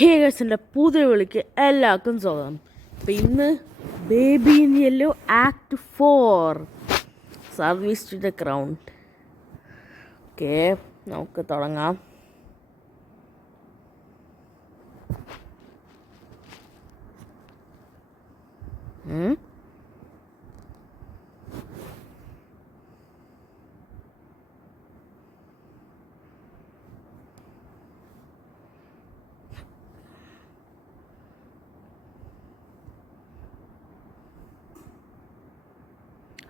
ഹേഗസിൻ്റെ പുതിയ വിളിക്ക് എല്ലാവർക്കും സ്വാഗതം. അപ്പം ഇന്ന് baby in yellow act 4 service to the crown. Okay, നമുക്ക് തുടങ്ങാം.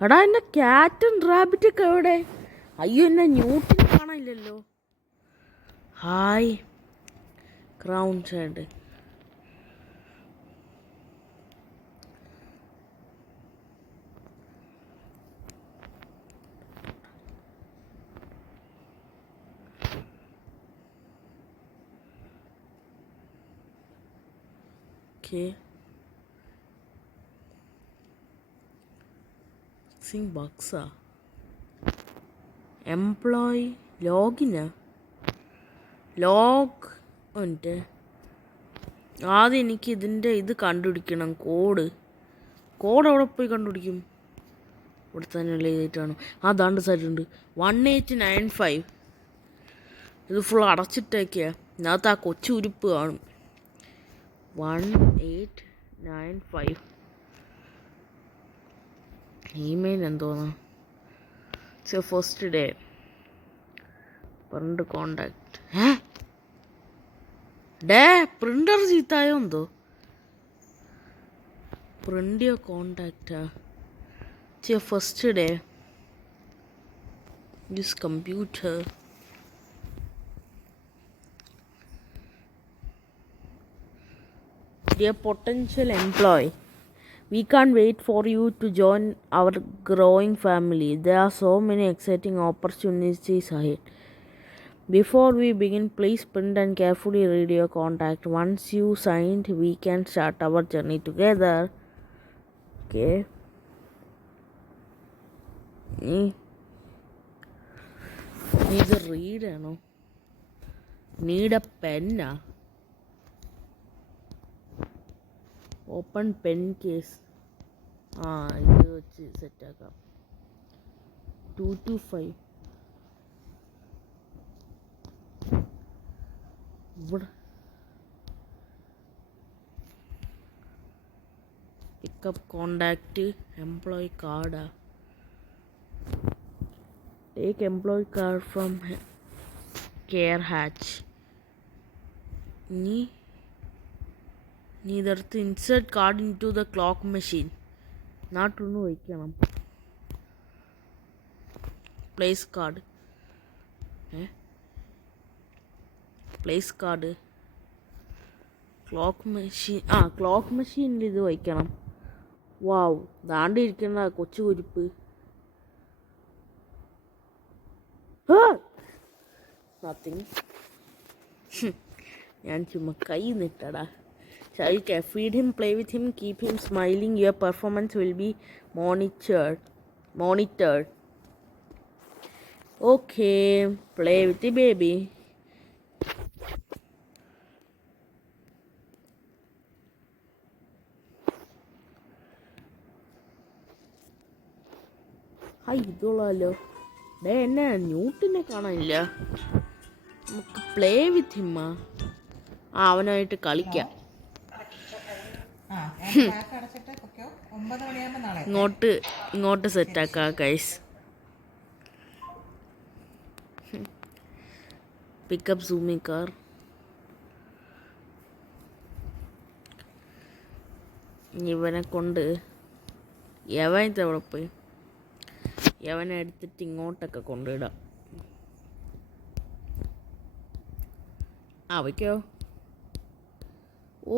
എടാ, എൻ്റെ ക്യാറ്റും റാബിറ്റൊക്കെ എവിടെ? അയ്യോ, എന്നെ ന്യൂട്ടിനെ കാണാനില്ലല്ലോ. Hi crown child. ഓക്കെ, ബക്സാ എംപ്ലോയി ലോഗിനാ ലോഗ് ഉണ്ട്. ആദ്യം എനിക്ക് ഇതിൻ്റെ ഇത് കണ്ടുപിടിക്കണം. കോഡ് എവിടെ പോയി കണ്ടുപിടിക്കും? ഇവിടെ തന്നെ എഴുതിയിട്ടാണ്. അതാണ്ട് സൈഡുണ്ട് 1895. ഇത് ഫുൾ അടച്ചിട്ടേക്കാ. ഇതിനകത്ത് ആ കൊച്ചു ഉരുപ്പ് കാണും. 1895 ഇമെയിൽ എന്തോന്നാ? First day print contact. ഡേ പ്രിൻ്റർ ചീത്തായോ എന്തോ? പ്രിൻ്റ് യോ കോണ്ടാക്റ്റാ? First day use computer. Dear potential employee, we can't wait for you to join our growing family. There are so many exciting opportunities ahead. Before we begin, please print and carefully read your contract. Once you signed, we can start our journey together. Okay. Need a read, no? Need a pen, na? Open pen case. ഇത് വെച്ച് സെറ്റാക്കാം. 225 ഇവിടെ. Pick up contact employee കാർഡാ. Take employee card from care hatch. നീ ഇതെടുത്ത് insert card in to the clock machine. നാട്ടൊന്ന് വയ്ക്കണം. Place card. Place card clock machine. Clock മെഷീനിൽ ഇത് വയ്ക്കണം. വാവ്, ദാണ്ടിരിക്കുന്ന കൊച്ചു കുരിപ്പ്. നത്തിങ്. ഞാൻ ചുമ്മാ കൈ നിട്ടടാ. Shall feed him, play with him, keep him smiling. Your performance will be monitored. Okay, play with the baby. Hi, ഇതോളാലോ. ഡേ, എന്നെ ന്യൂട്ടിനെ കാണാനില്ല. നമുക്ക് പ്ലേ വിത്ത് ഹിമ്മാ. അവനായിട്ട് കളിക്കാം. ഇങ്ങോട്ട് സെറ്റാക്കാം ഗൈസ്. Pickup സൂമി car. ഇവനെ കൊണ്ട് യവനത്തെ അവിടെ പോയി യവനെ എടുത്തിട്ട് ഇങ്ങോട്ടൊക്കെ കൊണ്ടിടാം. വയ്ക്കോ. ഓ,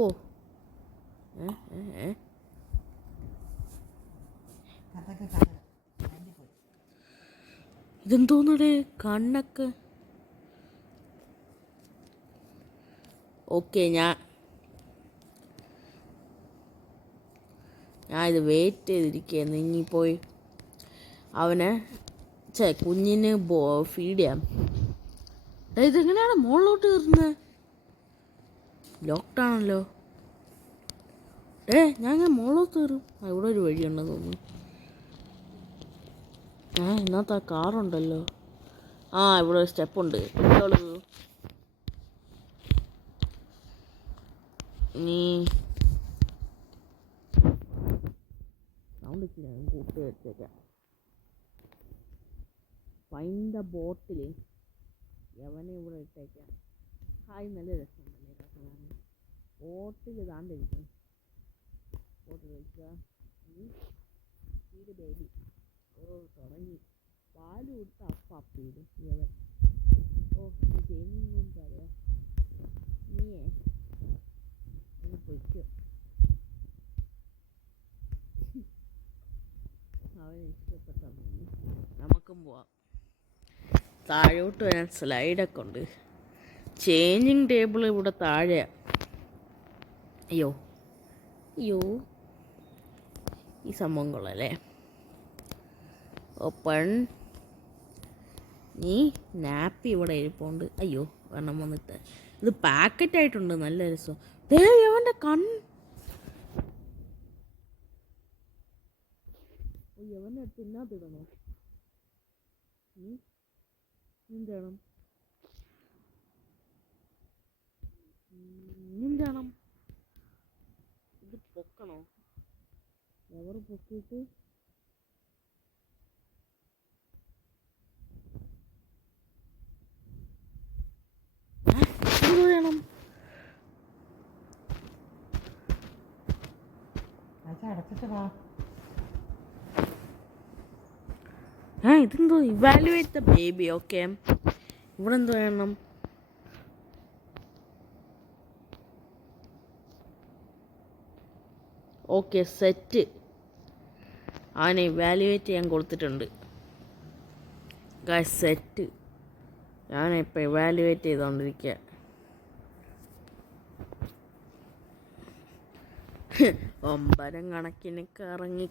ഇതെന്തോന്നടേ കണ്ണൊക്കെ. ഓക്കെ, ഞാൻ ഇത് വെയിറ്റ് ചെയ്തിരിക്കുകയായിരുന്നു. ഇനിയിപ്പോയി അവനെ കുഞ്ഞിന് ഫീഡ് ചെയ്യാം. ഇതെങ്ങനെയാണ് മുകളിലോട്ട് കയറുന്നത്? ലോക്ക്ഡാണല്ലോ. ഞാൻ മുകളിലോട്ട് കയറും. ഇവിടെ ഒരു വഴിയുണ്ടെന്ന് തോന്നുന്നു. ഇന്നത്തെ കാറുണ്ടല്ലോ. ഇവിടെ ഒരു സ്റ്റെപ്പുണ്ട്. നീ സൗണ്ട് കൂട്ടി വെച്ചേക്കാം. ഫൈൻഡ് ദ ബോട്ടിൽ യവനെ ഇവിടെ ഇട്ടേക്കാം. നല്ല രസമുണ്ടല്ലേ ബോട്ടിൽ താണ്ടിരിക്കും. ബോട്ടിൽ വെച്ചാ ബേബി തുടങ്ങി പാല് കൊടുത്ത് അപ്പിടും യവൻ. നീ ചെയ്യുന്നതും പറയാ. നീയേ പൊയ്ക്കോ. അവന് ഇഷ്ടപ്പെട്ട നമുക്കും പോവാം. താഴോട്ട് വരാൻ സ്ലൈഡൊക്കെ ഉണ്ട്. ചേഞ്ചിങ് ടേബിൾ ഇവിടെ താഴെയാ. അയ്യോ ഈ സംഭവം കൊള്ളാല്ലേ. ഓപ്പൺ. നീ നാപ്പി ഇവിടെ ഇരിപ്പുണ്ട്. അയ്യോ വേണം വന്നിട്ട്. ഇത് പാക്കറ്റായിട്ടുണ്ട്. നല്ല രസം. അവൻ്റെ യവനെ തിന്നാത്തിടണോ? നിന്റെണം ഇത് പൊക്കണോ? എവർ പൊക്കിയിട്ട് വേണം. അടച്ചിട്ട് വാ. ഇതെന്തോ ഇവാലുവേറ്റ് ദ ബേബി. ഓക്കെ, ഇവിടെ എന്തോ വേണം? Okay, set. അവനെ ഇവാലുവേറ്റ് ചെയ്യാൻ കൊടുത്തിട്ടുണ്ട്. സെറ്റ്. ഞാനിപ്പോൾ ഇവാലുവേറ്റ് ചെയ്തുകൊണ്ടിരിക്കുക. ഒമ്പരം കണക്കിന്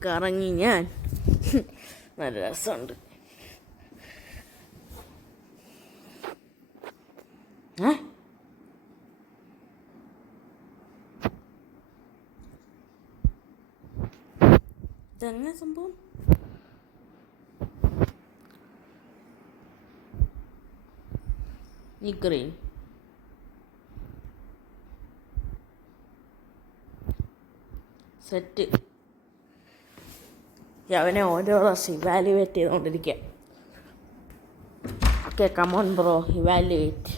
കറങ്ങി ഞാൻ. നല്ല രസമുണ്ട്. ഇതെങ്ങനെ സംഭവം? ഈ ഗ്രീൻ സെറ്റ്. അവനെ ഓരോ പ്രാവശ്യം ഇവാലുവേറ്റ് ചെയ്തുകൊണ്ടിരിക്കുക. Okay, come on bro, evaluate.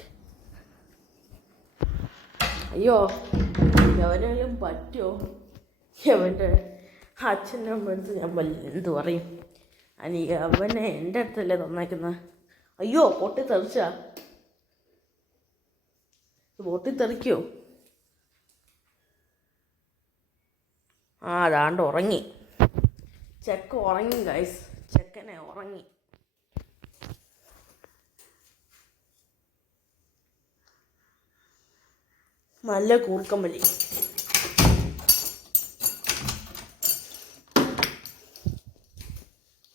അയ്യോ, എവനെങ്കിലും പറ്റുമോ? അവൻ്റെ അച്ഛൻ്റെ അമ്മടുത്ത് ഞാൻ എന്ത് പറയും? അവനെ എൻ്റെ അടുത്തല്ലേ തന്നേക്കുന്നത്. അയ്യോ, പൊട്ടിത്തെറിച്ചാ. പൊട്ടിത്തെറിക്കോ? അതാണ്ട് ഉറങ്ങി. ചെക്ക ഉറങ്ങി ഗൈസ്. ചെക്കനെ ഉറങ്ങി. നല്ല കൂർക്കം വലി.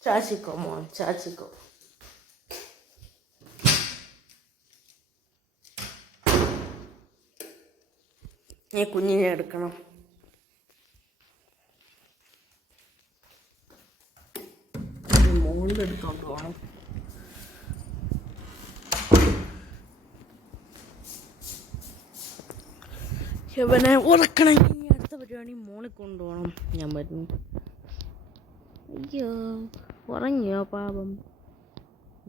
ചാച്ചിക്കോ മോൻ, ചാച്ചിക്കോ. ഈ കുഞ്ഞിനെ എടുക്കണം. എടുത്തോണ്ട് പോകണം. ഇവനെ ഉറക്കണമെങ്കിൽ ഇനി അടുത്ത പരിപാടി മോളിൽ കൊണ്ടുപോകണം. ഞാൻ പറഞ്ഞു. അയ്യോ, ഉറങ്ങിയോ പാപം?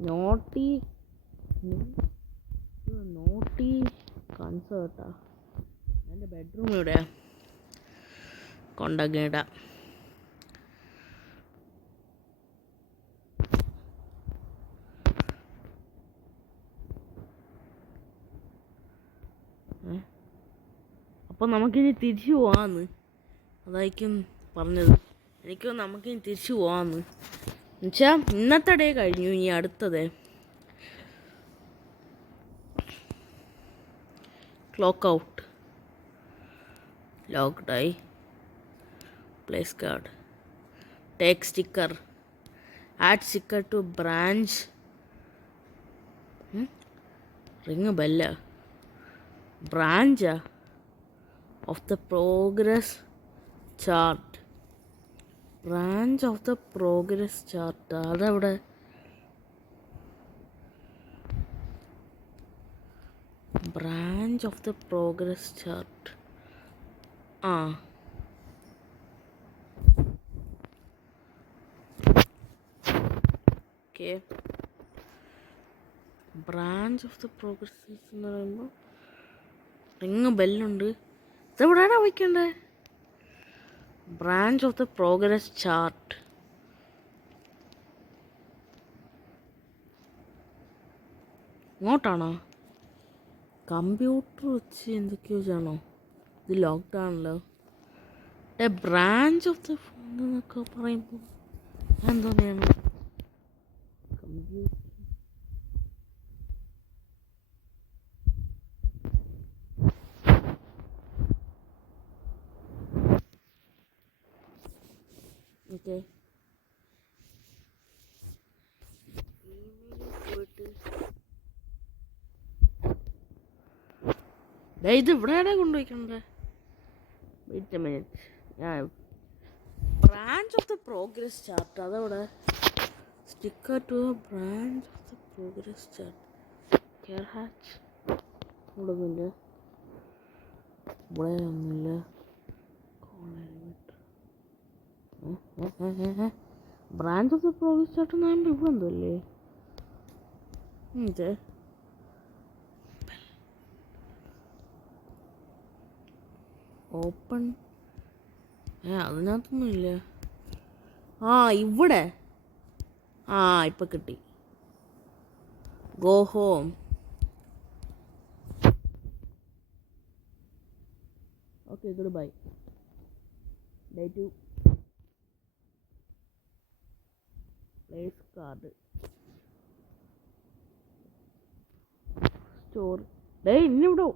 നോട്ടി കൺസേർട്ടാ. എൻ്റെ ബെഡ്റൂം ഇവിടെ കൊണ്ടങ്ങേടാ. അപ്പോൾ നമുക്കിനി തിരിച്ചു പോകാമെന്ന് അതായിരിക്കും പറഞ്ഞത്. എനിക്കും നമുക്കിനി തിരിച്ചു പോകാമെന്ന് എന്നുവെച്ചാൽ ഇന്നത്തെ ഡേ കഴിഞ്ഞു. ഇനി അടുത്തത് ക്ലോക്ക് ഔട്ട്. ലോക്ക്ഡായി. Place card. Take sticker. Add sticker to branch. Ring ബെല്ല. ബ്രാഞ്ചാ? of the progress chart. Branch of the progress chart. അതവിടെ branch of the progress chart. Okay. Branch of the progress എന്ന് പറയുമ്പോൾ ring ബെല്ലുണ്ട്. ഇതെവിടെയാണ് വയ്ക്കേണ്ടത്? Branch of the progress chart. ഇങ്ങോട്ടാണോ? Computer വെച്ച് എന്തൊക്കെയോ ചെയ്യണോ? ഇത് ലോക്ക്ഡൗണല്ലോ. ബ്രാഞ്ച് ഓഫ് ദ ഫോൺ എന്നൊക്കെ പറയുമ്പോൾ എന്തോ ചെയ്യണം? Computer okay. ഇത് ഇവിടെയാണ് കൊണ്ടുപോയിക്കണ്ടേ? Wait a minute. Branch of the progress chart അതവിടെ sticker to branch of the progress chart. Care hatch ഇവിടെ ഒന്നുമില്ല, ഇവിടെ ഒന്നുമില്ല. Branch of the progress chart എന്ന് പറയുമ്പോൾ ഇവിടെ എന്തോ അല്ലേ? ഇത് ഓപ്പൺ. അതിനകത്തൊന്നുമില്ല. ഇവിടെ ഇപ്പം കിട്ടി. Go home. Okay, good bye. Day 2 place card store. ഇന്നിവിടെ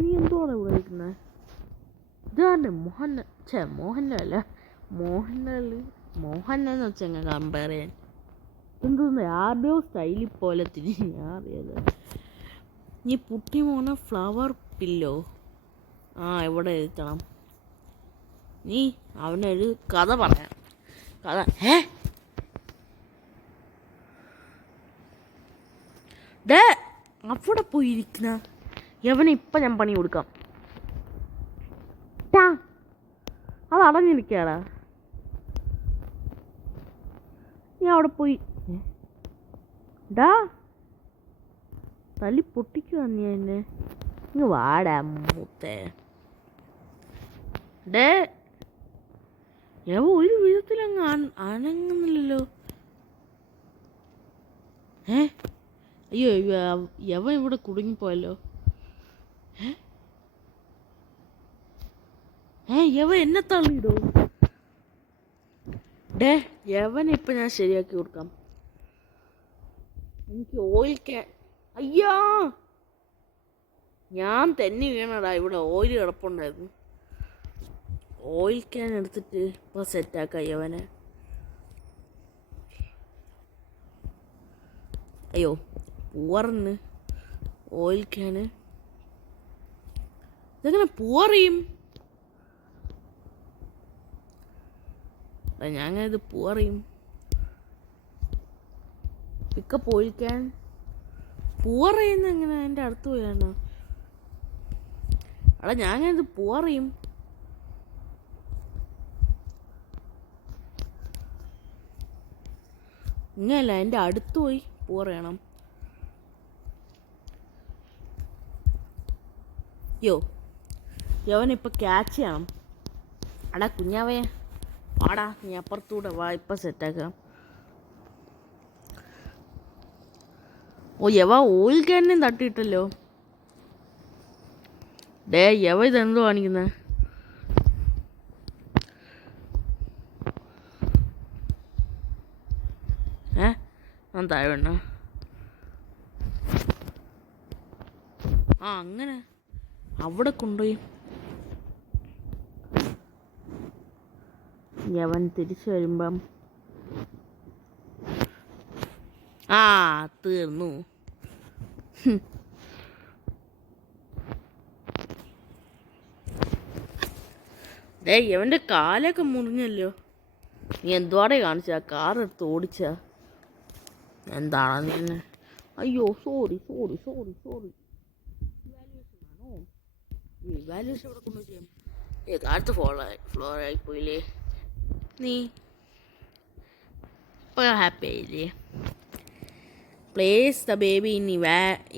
നീ എന്തുവാണ് ഇവിടെ ഇരിക്കുന്നത്? ഇതാണ് മോഹൻലാൽ എന്ന് വെച്ചാൽ എങ്ങനെ കമ്പയർ ചെയ്യാൻ? എന്തോന്ന് ആരുടെയോ സ്റ്റൈലിൽ പോലെ തിരിഞ്ഞ് ഞാൻ അറിയാതെ. നീ പുട്ടി മോന ഫ്ലവർ പില്ലോ ഇവിടെ എഴുതണം. നീ അവനൊരു കഥ പറയാം. കഥ അവിടെ പോയിരിക്കുന്ന യവനെ ഇപ്പം ഞാൻ പണി കൊടുക്കാം. അത് അടഞ്ഞിരിക്കാടാ. നീ അവിടെ പോയി തല്ലി പൊട്ടിക്കുക നീ എന്നെ. ഇങ്ങ് വാടാ മൂത്തേ. യവ ഒരു വിധത്തിലങ്ങ് അനങ്ങുന്നില്ലല്ലോ. അയ്യോ യവ ഇവിടെ കുടുങ്ങിപ്പോയല്ലോ. യവ എന്നെ തള്ളിയിടോ. യവനെ ഇപ്പം ഞാൻ ശരിയാക്കി കൊടുക്കാം. എനിക്ക് ഓയിൽ ക്യാൻ. അയ്യോ ഞാൻ തന്നെ വീണടാ. ഇവിടെ ഓയിൽ കിടപ്പുണ്ടായിരുന്നു. ഓയിൽ ക്യാൻ എടുത്തിട്ട് ഇപ്പം സെറ്റാക്കാം യവനെ. അയ്യോ പൂവറിന് ഓയിൽ ക്യാന് ഇതെങ്ങനെ പൂവറിയും? ഞാനങ്ങനെ ഇത് പൂവറിയും. പിക്കപ്പ് ഓയിൽ ക്യാൻ പൂവറിയുന്ന എങ്ങനെ? എൻ്റെ അടുത്ത് പോയാണോ? ഞാനങ്ങനെ ഇത് പൂവറിയും. ഇങ്ങനല്ല, എൻ്റെ അടുത്ത് പോയി പൂവറിയണം. യവനിപ്പോൾ ക്യാച്ച് ചെയ്യണം. കുഞ്ഞാവേ വാടാ, നീ അപ്പുറത്തൂടെ വാ, ഇപ്പം സെറ്റാക്കാം. യവ ഓയിൽ ക്യാനും തട്ടിയിട്ടല്ലോ. യവ ഇതെന്തോ കാണിക്കുന്നത്? ഞാൻ താഴെ വേണ്ട. അങ്ങനെ അവിടെ കൊണ്ടുപോയി യവൻ തിരിച്ചു വരുമ്പം തീർന്നു. യവൻ്റെ കാലൊക്കെ മുറിഞ്ഞല്ലോ. നീ എന്തുവാടെ കാണിച്ച? കാർ എടുത്ത് ഓടിച്ച എന്താണ് നീ? അയ്യോ സോറി. ഇവാലുവേഷൻ ഇവിടെ കൊണ്ടു ചെയ്യാം. താഴത്ത് ഫ്ലോറായി പോയില്ലേ? നീ ഇപ്പോൾ ഹാപ്പി ആയില്ലേ? Place the baby in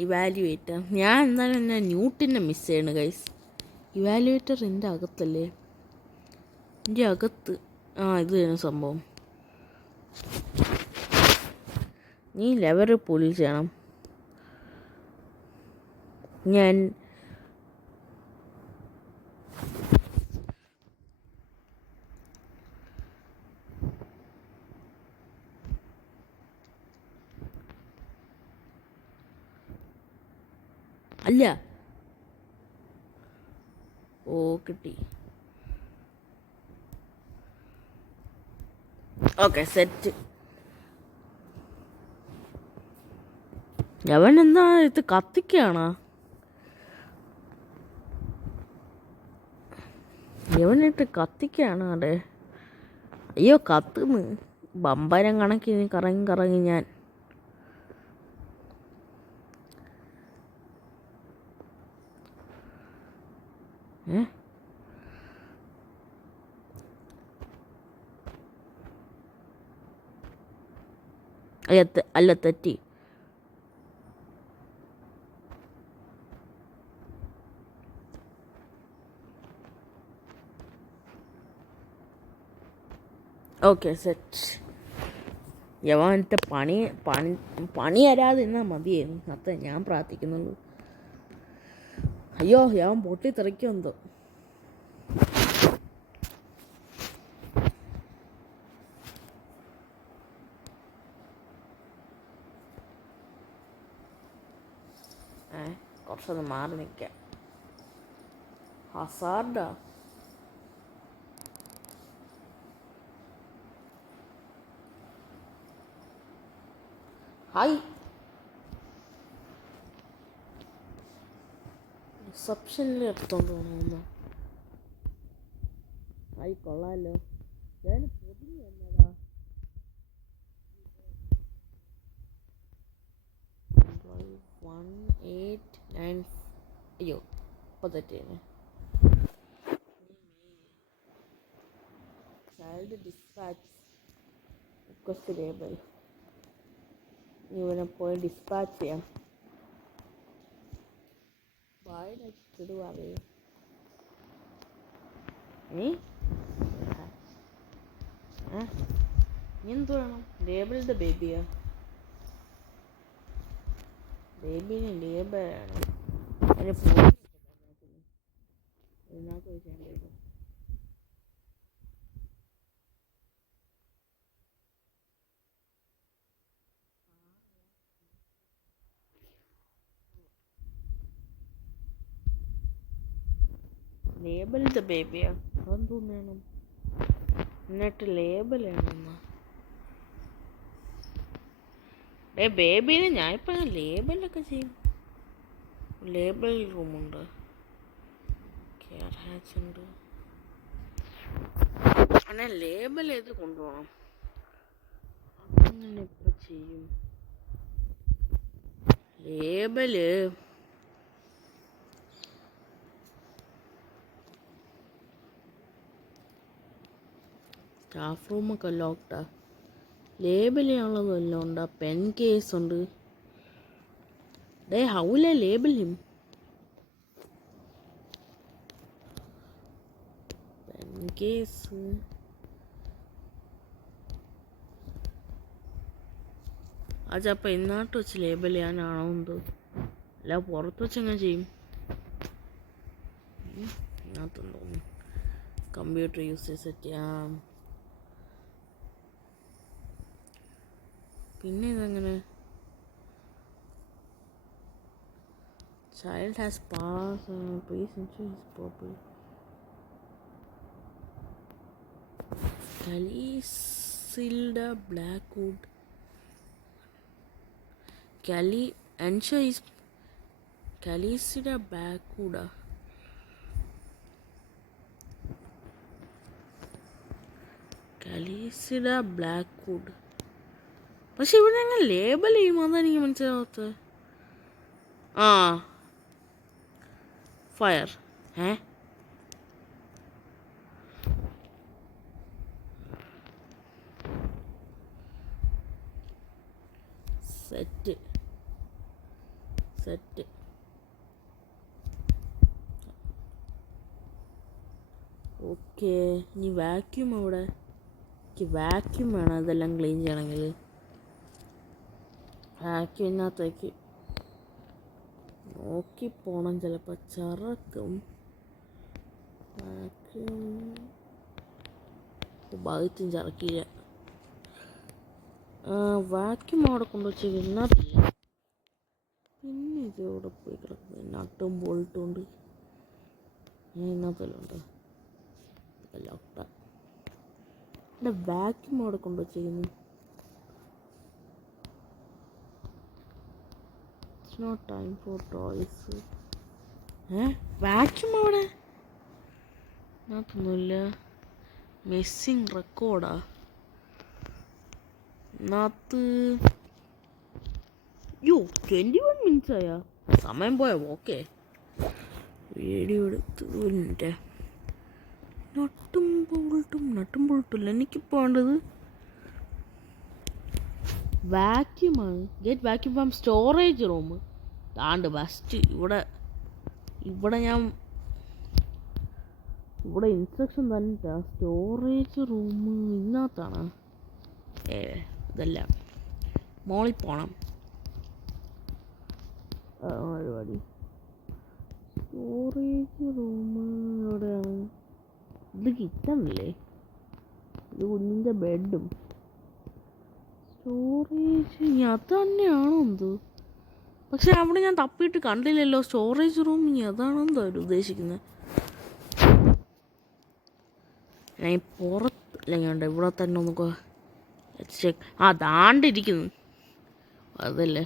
evaluator. ഞാൻ എന്തായാലും എന്നെ ന്യൂട്ടിനെ മിസ് ചെയ്യണം ഗൈസ്. ഇവാലുവേറ്റർ എൻ്റെ അകത്തല്ലേ? എൻ്റെ അകത്ത് ഇത് തന്നെ സംഭവം. നീ ലെവർ പുള്ളി ചെയ്യണം. ഞാൻ അല്ല കിട്ടി. Okay set. അവൻ എന്താ ഇത് കത്തിക്കാണോ? യവനിട്ട് കത്തിക്കാണ് അവിടെ. അയ്യോ കത്തുന്നു. ബമ്പരം കണക്കിന് കറങ്ങി ഞാൻ. അല്ല തെറ്റി. Okay set. യവൻ്റെ പണി തരാതെ നിന്നാൽ മതിയായിരുന്നു. അത്ര ഞാൻ പ്രാർത്ഥിക്കുന്നുള്ളൂ. അയ്യോ യവൻ പൊട്ടിത്തെറിക്കുമെന്തോ. കുറച്ചൊന്ന് മാറി നിൽക്കാം. ഹസാർഡാ. ഹായ്. റിസപ്ഷനിൽ എടുത്തോണ്ട് പോകണമെന്നോ? ഹായ് കൊള്ളാമല്ലോ. ഞാൻ പൊതിഞ്ഞ് എന്നതാ. 189. അയ്യോ ഇപ്പോൾ തെറ്റിയാണ്. Child dispatch request label. ഇവനെ പോയി ഡിസ്പാച്ച് ചെയ്യാം. വായിടുവാവേ നീ എന്ത് വേണം? ലേബിൾ ദ ബേബിയാ? ബേബിന് ലേബലാണ്. അതിന് ഇതിനകത്ത് വെച്ചാൽ ലേബൽ. Label the ബേബിയാ? അതെന്തോ വേണം? എന്നിട്ട് ലേബൽ വേണമെന്നാ? ബേബീനെ ഞാനിപ്പോൾ ലേബലൊക്കെ ചെയ്യും. ലേബൽ റൂമുണ്ട്, കെയർ ഹാച്ച് ഉണ്ട്. അങ്ങനെ ലേബൽ ചെയ്ത് കൊണ്ടുപോകണം. അങ്ങനെ ഇപ്പോൾ ചെയ്യും. ലേബല് സ്റ്റാഫ് റൂമൊക്കെ ലോക്ക്ഡാ. ലേബൽ ചെയ്യാനുള്ളത് വല്ലതും ഉണ്ടോ? പെൻ കേസ് ഉണ്ട്. ഹൗല ലേബൽ ഹിം. പെൻ കേസ് അതപ്പോൾ ഇന്നാട്ട് വെച്ച് ലേബൽ ചെയ്യാനാണോ എന്തോ? അല്ല പുറത്ത് വെച്ച് എങ്ങനെ ചെയ്യും? ഇതിനകത്തുണ്ടോ? കമ്പ്യൂട്ടർ യൂസ് സെറ്റ് ചെയ്യാം. പിന്നെ ഇതെങ്ങനെ? Child has pass please insure his property. Calisilda Blackwood. Ensure is Calisilda Blackwood. Calisilda Blackwood. പക്ഷെ ഇവിടെ ഞങ്ങൾ ലേബൽ ചെയ്യുമോ അതാ എനിക്ക് മനസ്സിലാവാത്തത്. ആ ഫയർ സെറ്റ് ഓക്കെ. ഇനി വാക്യൂം അവിടെ. എനിക്ക് വാക്യൂം വേണം ഇതെല്ലാം ക്ലീൻ ചെയ്യണമെങ്കിൽ. വാക്യൂമിനകത്തേക്ക് നോക്കി പോണം, ചിലപ്പോൾ ചറക്കും. വാക്യൂം ഭാഗത്തും ചറക്കില്ല. വാക്യൂം അവിടെ കൊണ്ടുവച്ചിരിക്കുന്ന പിന്നെ ഇതോടെ പോയി കിടക്കുന്നത് നട്ടും ബോൾട്ടും ഉണ്ട്. ഇതിനകത്തെല്ലാം ലോക്ക ഇവിടെ വാക്യൂം അവിടെ കൊണ്ടുവച്ചിരിക്കുന്നു. It's not time for toys. Vacuum അവിടെ ഇതിനകത്തൊന്നുമില്ല. മിസ്സിങ് റെക്കോർഡാ ഇതിനകത്ത്. 21 minutes ആയാ? സമയം പോയോ? ഓക്കെ, വീഡിയോ എടുത്ത് ഒരു മിനിറ്റ്. നട്ടും ബോൾട്ടും എനിക്കിപ്പോൾ വേണ്ടത് വാക്യൂമാണ്. Get vacuum from storage room. താണ്ട് ബെസ്റ്റ്. ഇവിടെ ഞാൻ ഇൻസ്ട്രക്ഷൻ തന്നിട്ടാ. സ്റ്റോറേജ് റൂം ഇതിനകത്താണ്. ഇതെല്ലാം മോളിൽ പോണം പരിപാടി. സ്റ്റോറേജ് റൂം എവിടെയാണ്? ഇത് കിച്ചണല്ലേ? ഇത് കുഞ്ഞിൻ്റെ ബെഡും സ്റ്റോറേജ് ഇനി അത് തന്നെയാണോ എന്തോ. പക്ഷെ അവിടെ ഞാൻ തപ്പിയിട്ട് കണ്ടില്ലല്ലോ സ്റ്റോറേജ് റൂം. ഇനി അതാണെന്തോ അവർ ഉദ്ദേശിക്കുന്നത്. ഞാൻ പുറത്ത് അല്ലെങ്കിൽ ഇവിടെ തന്നെ ഒന്ന് ചെക്ക്. ദാണ്ടിരിക്കുന്നു അതല്ലേ.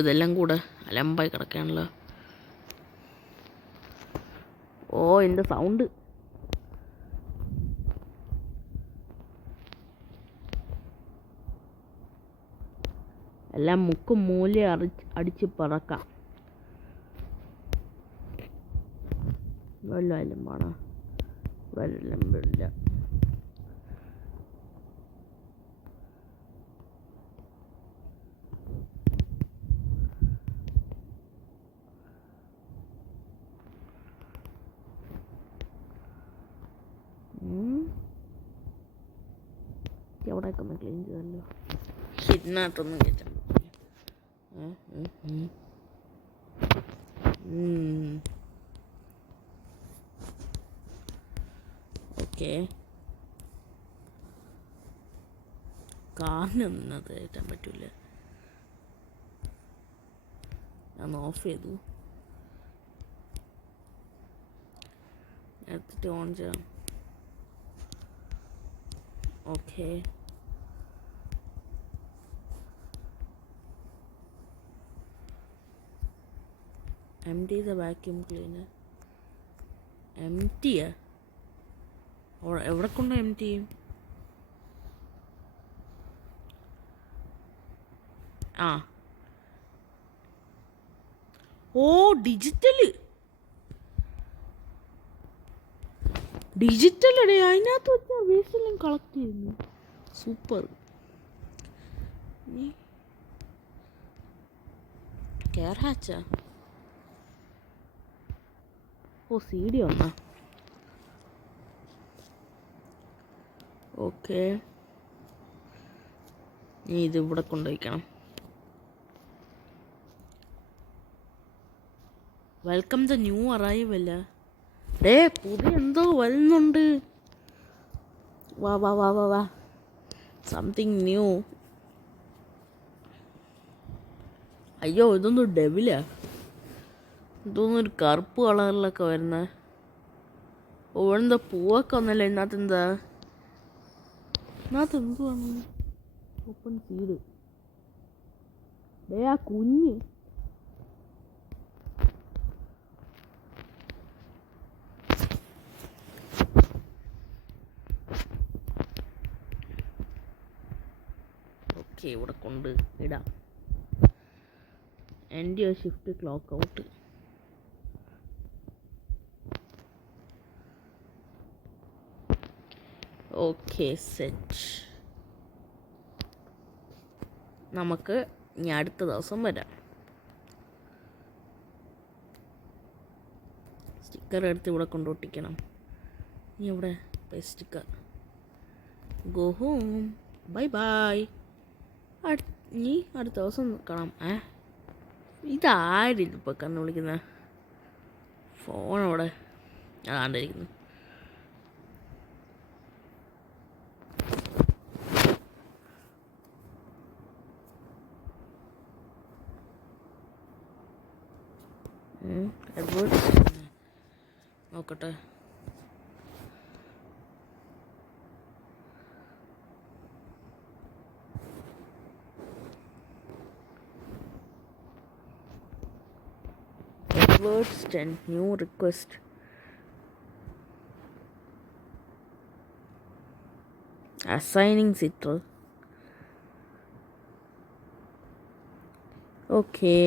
ഇതെല്ലാം കൂടെ അലമ്പായി കിടക്കാണല്ലോ. എൻ്റെ സൗണ്ട്. എല്ലാം മുക്കും മൂല അടിച്ച് പറക്കാം. വല്ല അലമ്പാണ്. വല്ലമ്പില്ല. എവിടെയൊക്കെ ഒന്ന് ക്ലീൻ ചെയ്തല്ലോ. ഇതിനകത്തൊന്നും കയറ്റാൻ ഓക്കെ. കാറിനൊന്നും അത് കയറ്റാൻ പറ്റില്ല. ഞാൻ ഓഫ് ചെയ്തു. എടുത്തിട്ട് ഓൺ ചെയ്യാം. Okay. empty the vacuum cleaner. empty എവിടെ കൊണ്ട് empty ചെയ്യും? ഡിജിറ്റൽ ഇടേ അതിനകത്ത് വെച്ചാൽ വേസ്റ്റ് എല്ലാം കളക്ട് ചെയ്യുന്നു. സൂപ്പർ. കെയർ ഹാച്ചാ? CD ഒന്നാ? ഓക്കെ, നീ ഇത് ഇവിടെ കൊണ്ടുവയ്ക്കണം. Welcome the new arrival. പുതിയ എന്തോ വരുന്നുണ്ട്. വാ സംതിങ് ന്യൂ. ഇതൊന്നും ഡെവിലാ. ഇതൊന്നും ഒരു കറുപ്പ് കളറിലൊക്കെ വരുന്ന ഓളെന്താ പൂവൊക്കെ ഒന്നല്ല ഇതിനകത്ത് എന്തുവാണ് ഓപ്പൺ സീഡ് ആ കുഞ്ഞ് ഓക്കെ ഇവിടെ കൊണ്ട് ഇടാം. എൻ്റെ shift clock out. Okay set. നമുക്ക് ഇനി അടുത്ത ദിവസം വരാം. സ്റ്റിക്കർ എടുത്ത് ഇവിടെ കൊണ്ടൊട്ടിക്കണം. ഇനി ഇവിടെ sticker. Go home. Bye bye. ഇനി അടുത്ത ദിവസം കാണാം. ഇതാരിപ്പോൾ കണ്ണു വിളിക്കുന്ന ഫോണവിടെ അതാണ്ടിരിക്കുന്നു. നോക്കട്ടെ. Edwards 10 new request. Assigning sitter. Okay.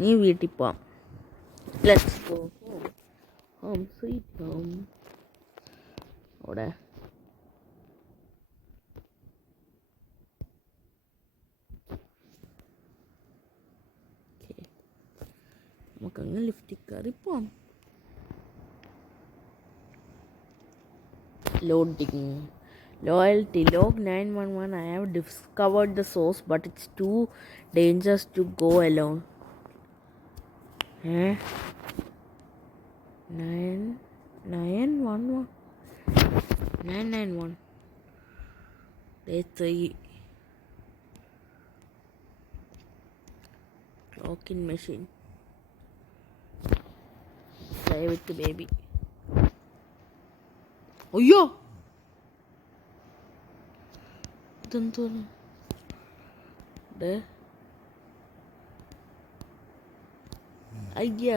നീ വീട്ടിൽ പോവാം. Let's go home sweet home. അവിടെ നമുക്കങ്ങ് ലിഫ്റ്റിൽ കയറി പോവാം. Loading. Loyalty log 911. I have discovered the source, but it's too dangerous to go alone. 911. 991. Day 3. Clocking machine. Play with the baby. അയ്യോ ഇതെന്തോന്ന് അയ്യ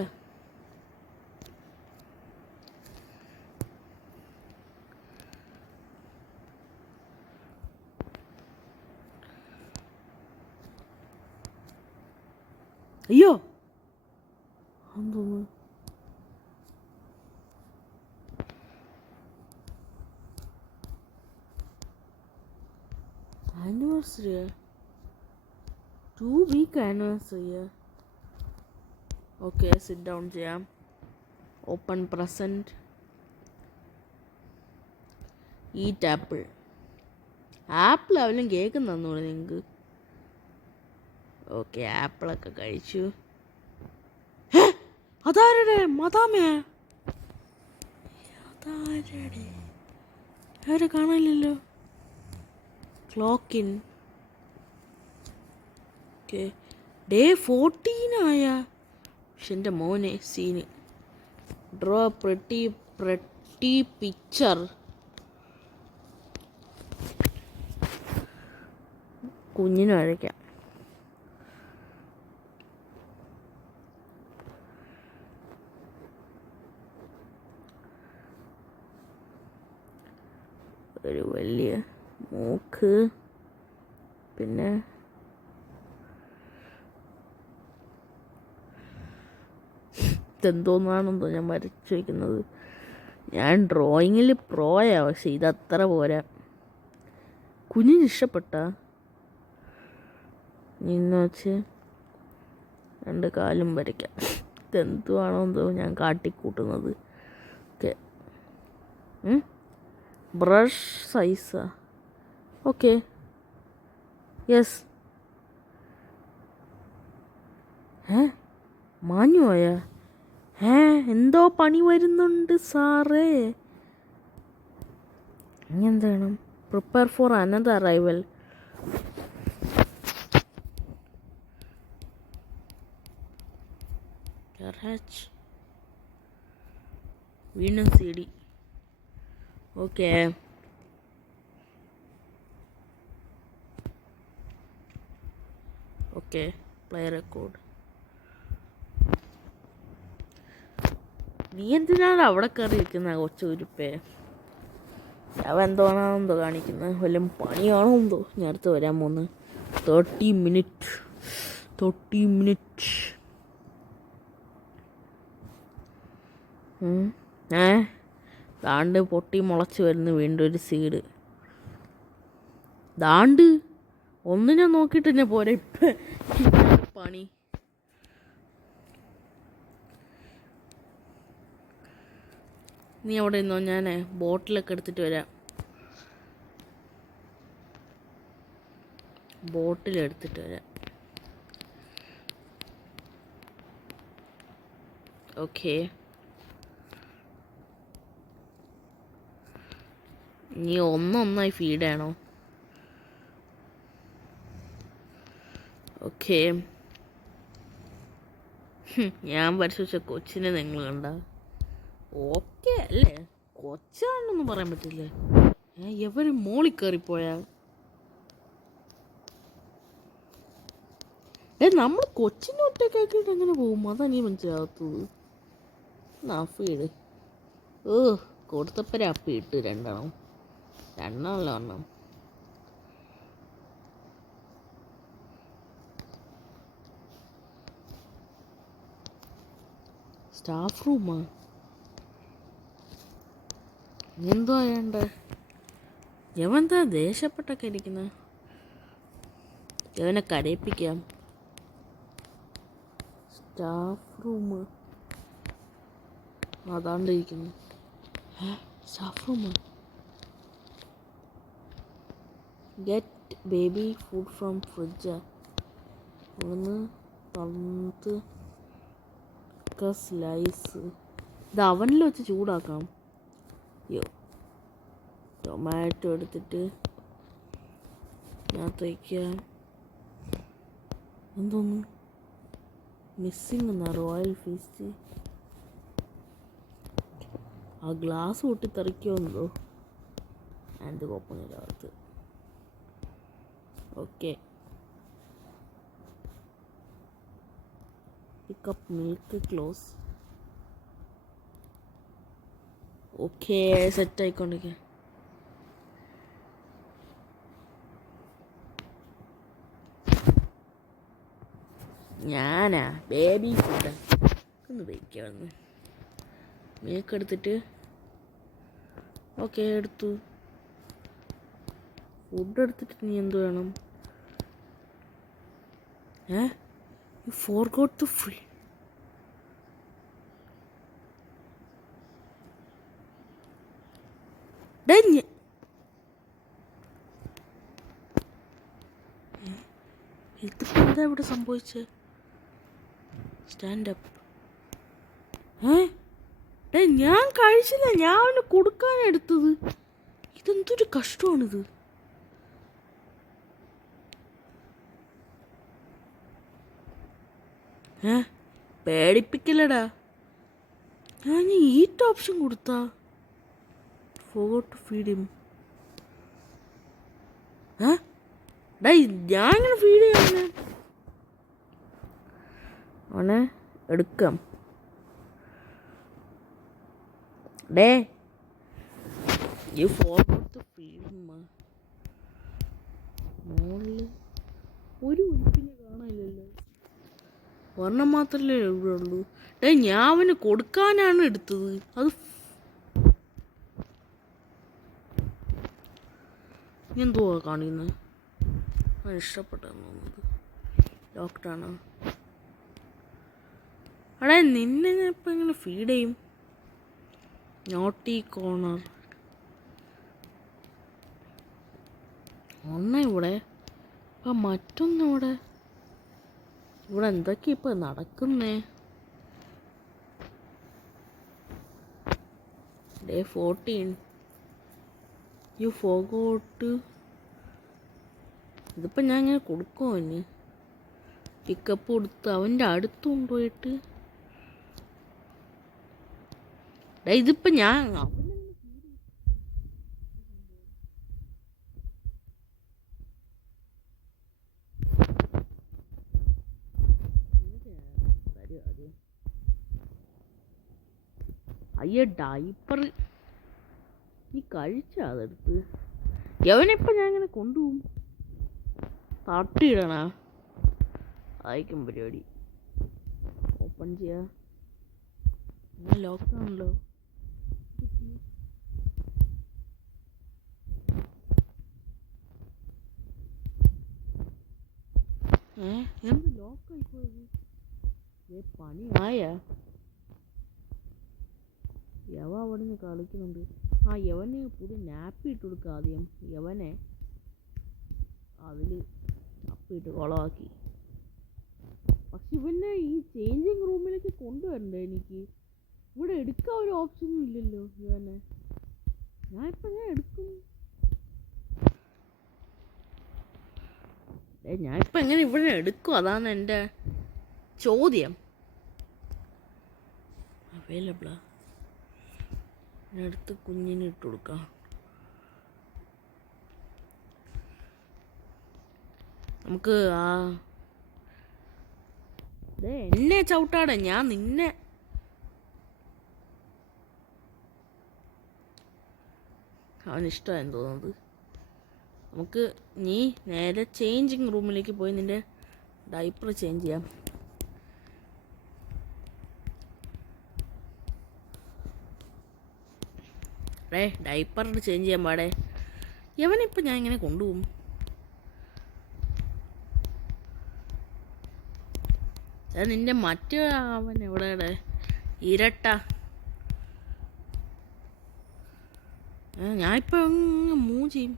അയ്യോ എന്തോന്ന് anniversary 2-week anniversary. Okay, sit down ചെയ്യാം. Open present. Eat apple. Apple അവലും cake തന്നോളൂ നിങ്ങൾക്ക്. Okay ആപ്പിളൊക്കെ കഴിച്ചു. അതാരുടെ മതാമേ? അതാരുടെ ആരെ കാണാനില്ലല്ലോ. Clock in. ഓക്കെ ഡേ 14 ആയ. പക്ഷെ എൻ്റെ മോനെ സീന്. Draw പ്രെട്ടി picture. കുഞ്ഞിനെ അഴയ്ക്കാം. ഒരു വലിയ മൂക്ക്, പിന്നെ ഇതെന്തോന്നാണെന്തോ ഞാൻ വരച്ചു വയ്ക്കുന്നത്. ഞാൻ ഡ്രോയിങ്ങിൽ പ്രോയാ, പക്ഷെ ഇതത്ര പോരാ. കുഞ്ഞിന് ഇഷ്ടപ്പെട്ട നിന്ന് വെച്ച് 2 കാലും വരയ്ക്കാം. ഇതെന്തുവാണോ എന്തോ ഞാൻ കാട്ടിക്കൂട്ടുന്നത്. ഓക്കെ ബ്രഷ് സൈസാ. Okay yes. മാഞ്ഞു പോയാ? എന്തോ പണി വരുന്നുണ്ട് സാറേ. ഇനി എന്ത് വേണം? Prepare for another arrival. RH വീണ്ടും CD. Okay, okay, play record. നീ എന്തിനാണ് അവിടെ കയറി ഇരിക്കുന്ന കൊച്ചുരുപ്പേ? അവൻ എന്തോ കാണിക്കുന്നത്, വല്ലതും പണിയാണോ എന്തോ. ഞാൻ അടുത്ത് വരാൻ പോകുന്നു. 30 മിനിറ്റ്. ദാണ്ട് പൊട്ടി മുളച്ച് വരുന്നു വീണ്ടും ഒരു സീഡ്. ദാണ്ട് ഒന്നിനെ നോക്കിയിട്ട് തന്നെ പോരെ ഇപ്പം പണി. നീ അവിടെ നിന്നോ, ഞാൻ ബോട്ടിലൊക്കെ എടുത്തിട്ട് വരാം. ഓക്കെ, നീ ഒന്നൊന്നായി ഫീഡ് ചെയ്യണോ? ഓക്കെ, ഞാൻ പരിശോധിച്ച കൊച്ചിനെ നിങ്ങൾ കണ്ട? ഓക്കെ അല്ലേ? കൊച്ചാണെന്നൊന്നും പറയാൻ പറ്റില്ലേ. എവര് മോളിൽ കയറിപ്പോയാ? നമ്മൾ കൊച്ചിനെ ഒറ്റക്കാക്കിയിട്ട് എങ്ങനെ പോകും? അതാ നീ മനസ്സിലാകത്തത്. ഫീഡ് കൊടുത്തപ്പര അപ്പി ഇട്ട് രണ്ടെണ്ണമല്ല ഒരെണ്ണം. സ്റ്റാഫ് റൂമാ? എന്തോ വേണ്ട? എവന്താ ദേഷ്യപ്പെട്ടൊക്കെ ഇരിക്കുന്നത്? എവനെ കരയിപ്പിക്കാം. സ്റ്റാഫ് റൂം അതാണ്ടിരിക്കുന്നു. Staff room. Get baby food from fridge. ഒന്ന് തണുത്ത് സ്ലൈസ്. ഇത് അവനിൽ വെച്ച് ചൂടാക്കാം. ടൊമാറ്റോ എടുത്തിട്ട് ഞാൻ തയ്ക്കാം. എന്തോന്നു മിസ്സിങ് എന്നാ? Royal feast. ആ ഗ്ലാസ് പൊട്ടിത്തെറിക്കുമെന്നോ? ആൻഡ് കുഴപ്പമില്ലാത്ത. Okay, pick up milk close. Okay, set ആയിക്കൊണ്ടിരിക്കുക. ഞാനാ ബേബി ഫുഡ് ഒന്ന് വയ്ക്കാമെന്ന്. മിൽക്ക് എടുത്തിട്ട് ഓക്കെ എടുത്തു. ഫുഡ് എടുത്തിട്ട് നീ എന്ത് വേണം? You forgot to free. ഇതിപ്പോൾ എന്താ ഇവിടെ സംഭവിച്ചത്? സ്റ്റാൻഡപ്പ്. ഞാൻ കഴിച്ചില്ല, ഞാൻ അവന് കൊടുക്കാനെടുത്തത്. ഇതെന്തൊരു കഷ്ടമാണിത്. പേടിപ്പിക്കലടാ. ഞാൻ ഈറ്റ് ഓപ്ഷൻ കൊടുത്താ ഫോർഗോട്ട് ടു ഫീഡ് ഹിം. ഞാൻ ഇങ്ങനെ ഫീഡ് ചെയ്യാൻ അവനെ എടുക്കാം. You forgot to feed him. മോളിൽ ഒരു ഒരിക്കലും കാണാനില്ലല്ലോ. ഒരെണ്ണം മാത്രമല്ലേ ഇവിടെ ഉള്ളൂ. ഞാൻ അവന് കൊടുക്കാനാണ് എടുത്തത്. അത് എന്തുവാ കാണിക്കുന്നത്? അവൻ ഇഷ്ടപ്പെട്ടെന്ന് തോന്നുന്നത്. ഡോക്ടറാണോ? നിന്നെ ഞാൻ ഇപ്പം എങ്ങനെ ഫീഡ് ചെയ്യും? Naughty corner. ഒന്ന ഇവിടെ അപ്പം മറ്റൊന്നിവിടെ. ഇവിടെ എന്തൊക്കെയാ ഇപ്പം നടക്കുന്നേ? Day 14. You forgot. ഇതിപ്പോൾ ഞാൻ ഇങ്ങനെ കൊടുക്കുമോ? അവന് പിക്കപ്പ് കൊടുത്ത് അവൻ്റെ അടുത്ത് കൊണ്ടുപോയിട്ട് ഇതിപ്പോൾ ഞാൻ അയ്യ ഡൈപ്പർ നീ കഴിച്ചാ അതെടുത്ത് യവനിപ്പം ഞാൻ ഇങ്ങനെ കൊണ്ടുപോകും തട്ടിയിടണ അയക്കും പരിപാടി ഓപ്പൺ ചെയ്യാ ലോക്കാണല്ലോ എന്ത് ലോക്കായി പോയത് പണി ആയാ യവ അവിടെ നിന്ന് കളിക്കുന്നുണ്ട് യവന് പുതിയ നാപ്പി ഇട്ട് കൊടുക്കുക ആദ്യം യവനെ അതിൽ അപ്പിട്ട് കുളമാക്കി പക്ഷെ ഇവനെ ഈ ചേഞ്ചിങ് റൂമിലേക്ക് കൊണ്ടുവരണ്ടേ എനിക്ക് ഇവിടെ എടുക്കാൻ ഒരു ഓപ്ഷനും ഇല്ലല്ലോ ഇവനെ ഞാനിപ്പോൾ ഞാൻ എടുക്കും ഞാനിപ്പോൾ എങ്ങനെ ഇവിടെ എടുക്കും അതാണ് എൻ്റെ ചോദ്യം അവൈലബിളാ എടുത്ത് കുഞ്ഞിന് ഇട്ട് കൊടുക്കാം നമുക്ക് എന്നെ ചവിട്ടാടെ ഞാൻ നിന്നെ അവനിഷ്ടമായെന്ന് തോന്നുന്നത് നമുക്ക് നീ നേരെ ചേഞ്ചിങ് റൂമിലേക്ക് പോയി നിൻ്റെ ഡൈപ്പർ ചേഞ്ച് ചെയ്യാം ഡൈപ്പർ ചേഞ്ച് ചെയ്യാൻ പാടേ യവനിപ്പോൾ ഞാൻ ഇങ്ങനെ കൊണ്ടുപോകും നിൻ്റെ മറ്റേ അവൻ എവിടെ ഇരട്ട ഞാനിപ്പോൾ മൂവ് ചെയ്യും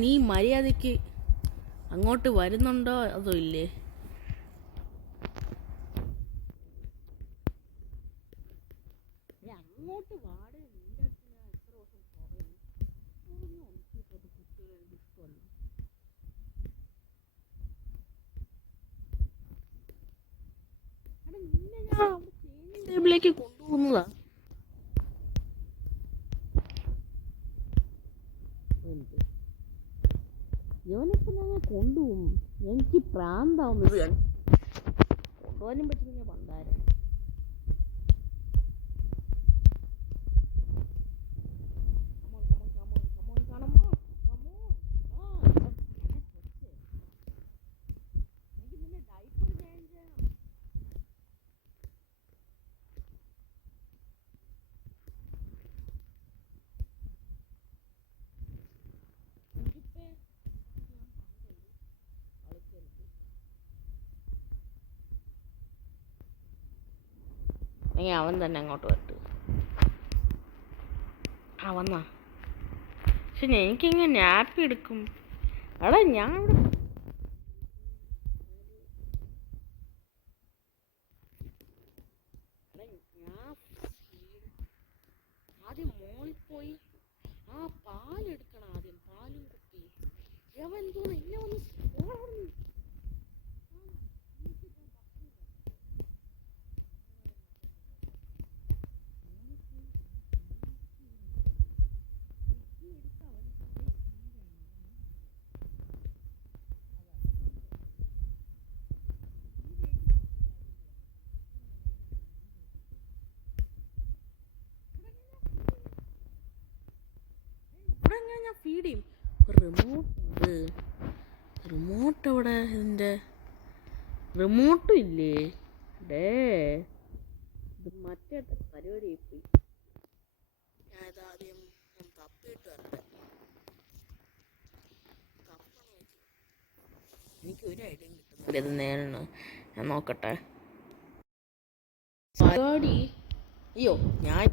നീ മര്യാദയ്ക്ക് അങ്ങോട്ട് വരുന്നുണ്ടോ അതോ ഇല്ലേ അങ്ങോട്ട് വാടേ നിൻ്റെ അടുത്ത് ഞാൻ എത്ര ദിവസം പറയും കുട്ടികളുടെ ഇഷ്ടമല്ല നിന്നെ ഞാൻ അവിടെ ചേഞ്ചിങ് ടേബിളിലേക്ക് കൊണ്ടുപോകുന്നതാ ഇവനിപ്പോൾ ഞങ്ങൾ കൊണ്ടുപോകും എനിക്ക് പ്രാന്താവുന്നത് കൊണ്ടുപോകാനും പറ്റുന്നില്ല പണ്ടാരം അവൻ തന്നെ അങ്ങോട്ട് വരട്ട് വന്നാ പക്ഷെ എനിക്കിങ്ങനെ നാപ്പി എടുക്കും ഞാൻ ഇവിടെ ആദ്യം മോളിൽ പോയി പാലെടുക്കണം ആദ്യം പാലും കുത്തി യവൻ തോന്നുന്നു എന്നെ വന്ന് ഞാൻ ഫീഡ് ചെയ്യും റിമോട്ട് എവിടെ ഇതിൻ്റെ റിമോട്ടും ഇല്ലേ ഇത് മറ്റേ പരിപാടി പോയി ഞാൻ ഇതാദ്യം തപ്പിയിട്ട് വരട്ടെ എനിക്ക് ഒരു ഐഡിയ കിട്ടുന്നില്ല ഇത് നേരാണ് ഞാൻ നോക്കട്ടെ പരിപാടി അയ്യോ ഞാൻ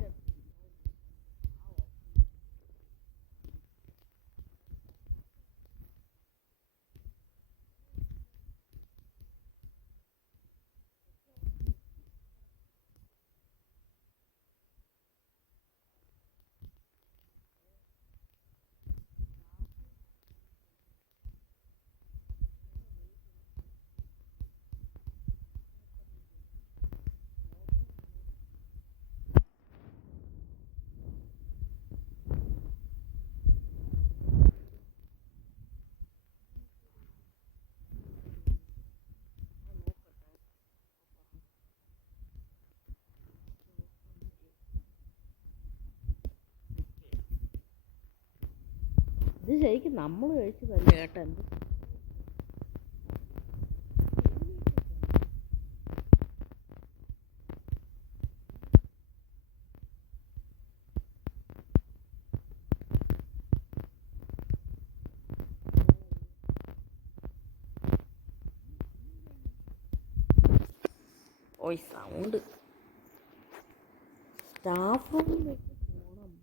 ഇത് ശരിക്കും നമ്മൾ കഴിച്ചതല്ലേ കേട്ടോ. എന്ത് ഓയ് സൗണ്ട് സ്റ്റാഫ് റൂമിലേക്ക് പോകണം.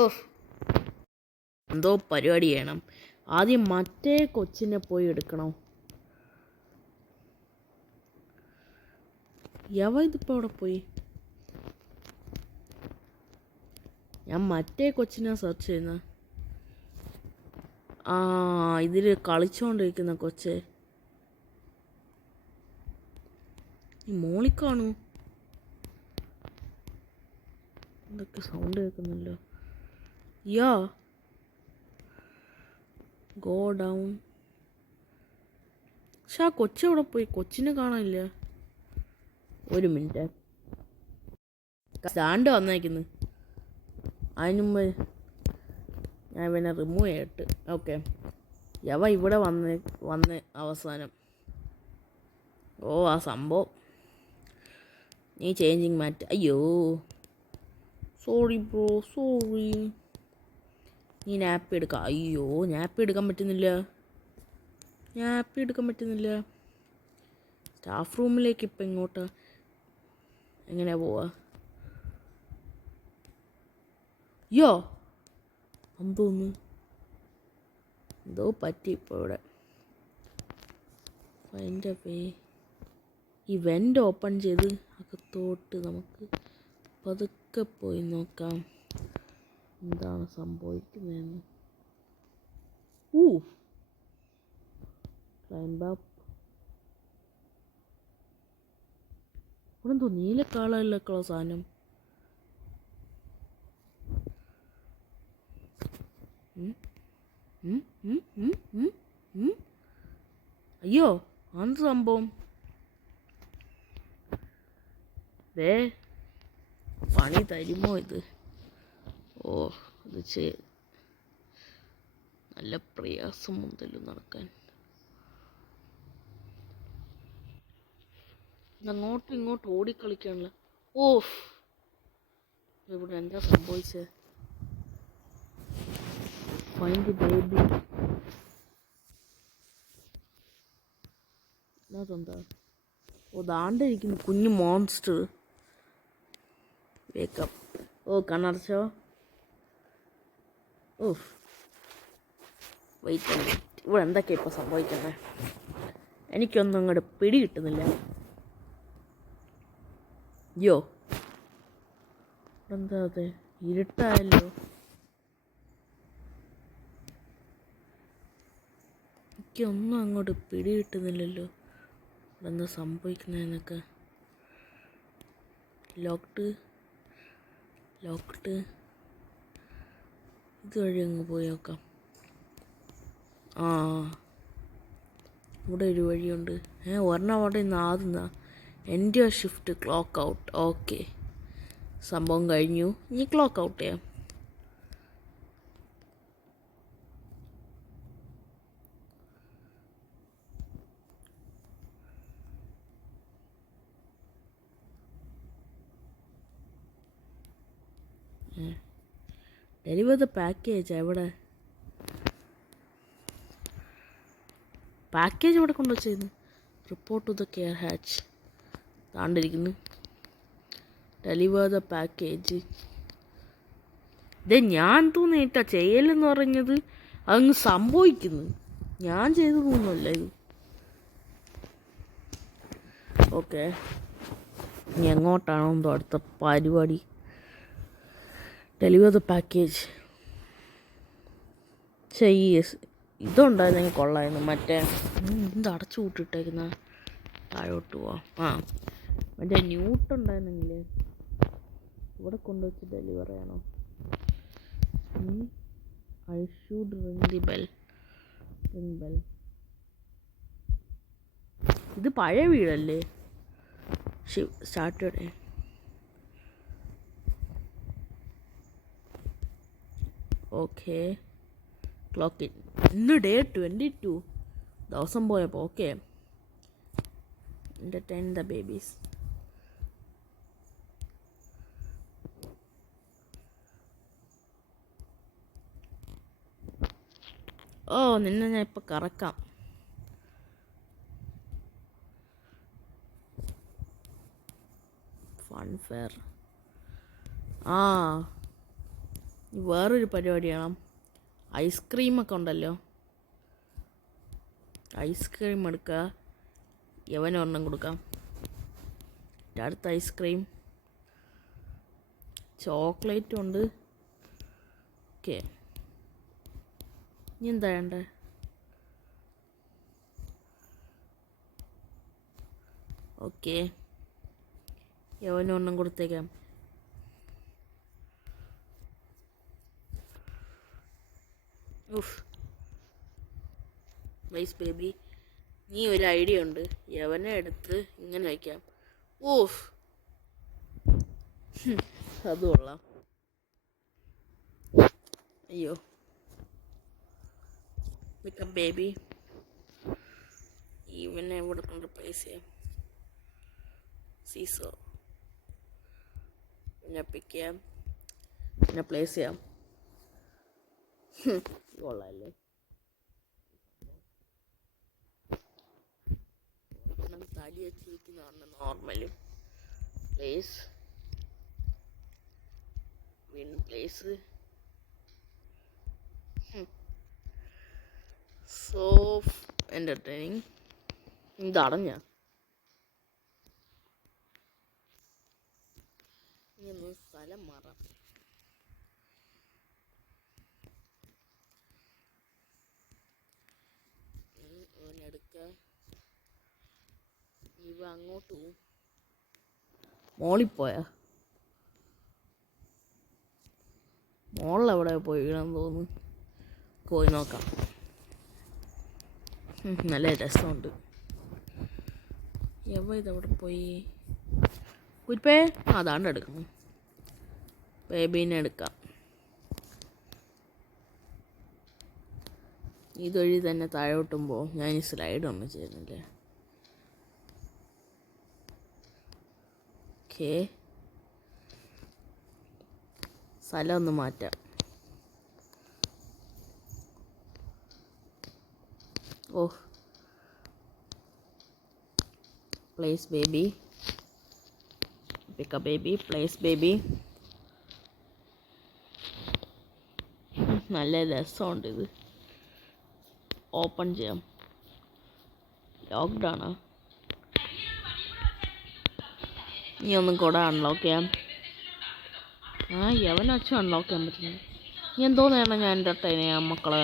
ഓഹ് എന്തോ പരിപാടി ചെയ്യണം. ആദ്യം മറ്റേ കൊച്ചിനെ പോയി എടുക്കണോ? ഇതിപ്പോൾ അവിടെ പോയി? ഞാൻ മറ്റേ കൊച്ചിനെ സെർച്ച് ചെയ്യുന്ന. ഇതിൽ കളിച്ചുകൊണ്ടിരിക്കുന്ന കൊച്ച് ഈ മോളിൽ കാണൂ. എന്തൊക്കെ സൗണ്ട് കേൾക്കുന്നല്ലോ. Go down. പക്ഷെ ആ കൊച്ചെവിടെ പോയി? കൊച്ചിനെ കാണാനില്ല. ഒരു മിനിറ്റ്, സ്റ്റാൻഡ് വന്നേക്കുന്നു. അതിന് മുമ്പ് ഞാൻ പിന്നെ റിമൂവ് ചെയ്തിട്ട്. ഓക്കെ, ഇവിടെ വന്ന് അവസാനം. ആ സംഭവം നീ ചേഞ്ചിങ് മാറ്റ്. അയ്യോ സോറി ബ്രോ, സോറി. നീ നാപ്പ് എടുക്കാം. അയ്യോ നാപ്പ് എടുക്കാൻ പറ്റുന്നില്ല. സ്റ്റാഫ് റൂമിലേക്ക് ഇപ്പം ഇങ്ങോട്ട് എങ്ങനെ പോവാ? എന്തോ പറ്റി ഇപ്പോൾ ഇവിടെ. അതിൻ്റെ ഈ വെൻ്റ് ഓപ്പൺ ചെയ്ത് അകത്തോട്ട് നമുക്ക് പതുക്കെ പോയി നോക്കാം എന്താണ് സംഭവിക്കുന്നതെന്ന്. Climb up. ഇവിടെ എന്തോ നീല കളറിലൊക്കെയുള്ള സാധനം. അയ്യോ എന്ത് സംഭവം? പണി തരുമോ ഇത്? ഇത് നല്ല പ്രയാസം മുതലും നടക്കാൻ. അങ്ങോട്ടും ഇങ്ങോട്ടും ഓടിക്കളിക്കാനുള്ള. ഇവിടെ എന്താ സംഭവിച്ചത്? Find baby. അതെന്താ? ദാണ്ടിരിക്കുന്നു കുഞ്ഞു മോൺസ്റ്റർ. വേക്കപ്പ്. കണ്ണടച്ചോ? വെയിറ്റ്. ഇവിടെ എന്തൊക്കെയാ ഇപ്പോൾ സംഭവിക്കുന്നത്? എനിക്കൊന്നും അങ്ങോട്ട് പിടി കിട്ടുന്നില്ല. എന്താ അത്? ഇരുട്ടായല്ലോ. എനിക്കൊന്നും അങ്ങോട്ട് പിടി കിട്ടുന്നില്ലല്ലോ. എന്താ സംഭവിക്കുന്നതെന്നൊക്കെ. ലോക്ക്ഡ്. ഇതുവഴി അങ്ങ് പോയി നോക്കാം. ഇവിടെ ഒരു വഴിയുണ്ട്. ഒരെണ്ണം അവിടെ നിന്ന് ആദ്യം എൻ്റെ ഷിഫ്റ്റ് ക്ലോക്ക് ഔട്ട്. ഓക്കെ, സംഭവം കഴിഞ്ഞു. ഇനി ക്ലോക്ക് ഔട്ട് ചെയ്യാം. Deliver the package. എവിടെ പാക്കേജ്? ഇവിടെ കൊണ്ടുവച്ചത്. Report to the care hatch. താണ്ടിരിക്കുന്നു. Deliver the package. ഞാൻ തോന്നിയിട്ടാ ചെയ്യലെന്ന് പറഞ്ഞത്. അതങ്ങ് സംഭവിക്കുന്നു. ഞാൻ ചെയ്തതൊന്നുമല്ല ഇത്. ഓക്കെ, ഇനി എങ്ങോട്ടാണോ എന്തോ അടുത്ത പരിപാടി. Deliver the package. യെസ്. ഇതുണ്ടായിരുന്നെങ്കിൽ കൊള്ളായിരുന്നു. മറ്റേ ഇത് അടച്ചു കൂട്ടിട്ടേക്കുന്ന താഴോട്ട് പോവാം. മറ്റേ ന്യൂട്ടുണ്ടായിരുന്നെങ്കിൽ ഇവിടെ കൊണ്ടുവച്ച് ഡെലിവറി ആണോ? I should ring the bell. ഇത് പഴയ വീടല്ലേ? സാറ്റർഡേ. Okay, clock in. ഇന്ന് ഡേ 22 ദിവസം പോയപ്പോൾ. Okay, entertain the babies. നിന്നെ ഞാൻ ഇപ്പം കറക്കാം. ഫൺഫെയർ. വേറൊരു പരിപാടിയാണ്. ഐസ്ക്രീമൊക്കെ ഉണ്ടല്ലോ. ഐസ്ക്രീം എടുക്കുക, യവനൊരെണ്ണം കൊടുക്കാം. അടുത്ത ഐസ്ക്രീം, ചോക്ലേറ്റും ഉണ്ട്. ഓക്കെ, ഇനി എന്താ വേണ്ടേ? ഓക്കെ, യവനൊരെണ്ണം കൊടുത്തേക്കാം. വൈസ് ബേബി, നീ ഒരു ഐഡിയ ഉണ്ട്. യവനെ എടുത്ത് ഇങ്ങനെ വയ്ക്കാം. അത് കൊള്ളാം. അയ്യോ, വെക്കാം ബേബി. ഇവനെ എവിടെ കൊണ്ട് പ്ലേസ് ചെയ്യാം? സീസോ. പിന്നെ പിക്ക് ചെയ്യാം, പിന്നെ പ്ലേസ് ചെയ്യാം. കൊള്ളാല്ലേ? തടി വെച്ചിരിക്കുന്നതാണ് നോർമലും. പ്ലേസ്, വീണ്ടും പ്ലേസ്. So entertaining. ഇതടഞ്ഞ ഇനി സ്ഥലം മാറാം. എടുക്കുക. ഇവ അങ്ങോട്ട് പോവും. മോളിപ്പോയാ? മോളിലെവിടെ പോയി വീണെന്ന് തോന്നുന്നു. പോയി നോക്കാം. നല്ല രസമുണ്ട്. ഇതെവിടെ പോയി? കുരിപ്പേ, അതാണ്ട് എടുക്കണം. ബേബീനെ എടുക്കാം. ഇതൊഴി തന്നെ താഴോട്ടും പോവും. ഞാൻ ഈ സ്ലൈഡ് ഒന്നും ചെയ്യുന്നില്ലേ? ഓക്കെ, സ്ഥലം ഒന്ന് മാറ്റാം. പ്ലേസ് ബേബി, പിക്ക് ബേബി, പ്ലേസ് ബേബി. നല്ല രസമുണ്ട് ഇത്. ഓപ്പൺ ചെയ്യാം. ലോക്ക്ഡൗണാ? നീ ഒന്നും കൂടെ അൺലോക്ക് ചെയ്യാം. യവനച്ഛൻ അൺലോക്ക് ചെയ്യാൻ പറ്റുന്നു. നീ എന്തോ നേരം ഞാൻ എൻ്റർടൈൻ ചെയ്യാം മക്കളെ.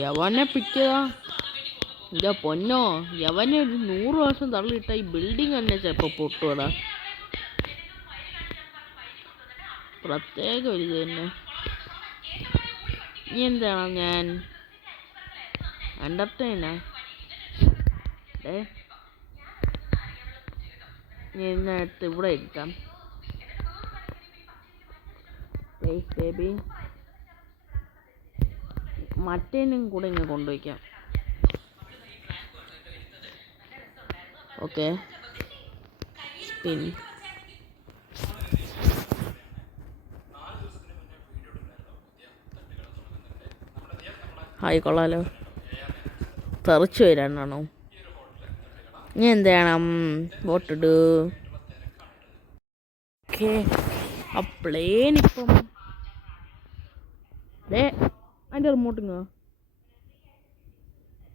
യവനെ പിടിക്കതാ. ഇതാ പൊന്നോ, യവനെ ഒരു 100 വർഷം തള്ളിയിട്ട ഈ ബിൽഡിംഗ് തന്നെ ചിലപ്പോൾ പൊട്ടുവടാ. പ്രത്യേക ഒരു ഇത് തന്നെ. നീ എന്താണ് ഞാൻ എൻ്റർടൈനാ? നീ എടുത്ത് ഇവിടെ ഇരുത്താം. Place baby. മറ്റേനും കൂടെ ഇങ്ങനെ കൊണ്ടുവയ്ക്കാം. Okay, spin. കൊള്ളാലോ. തെറിച്ചു വരാനാണോ? ഇനി എന്ത് ചെയ്യണം? What do? ഓക്കെ, ആ പ്ലെയിൻ ഇപ്പം അതിൻ്റെ റിമോട്ടിങ്ങോ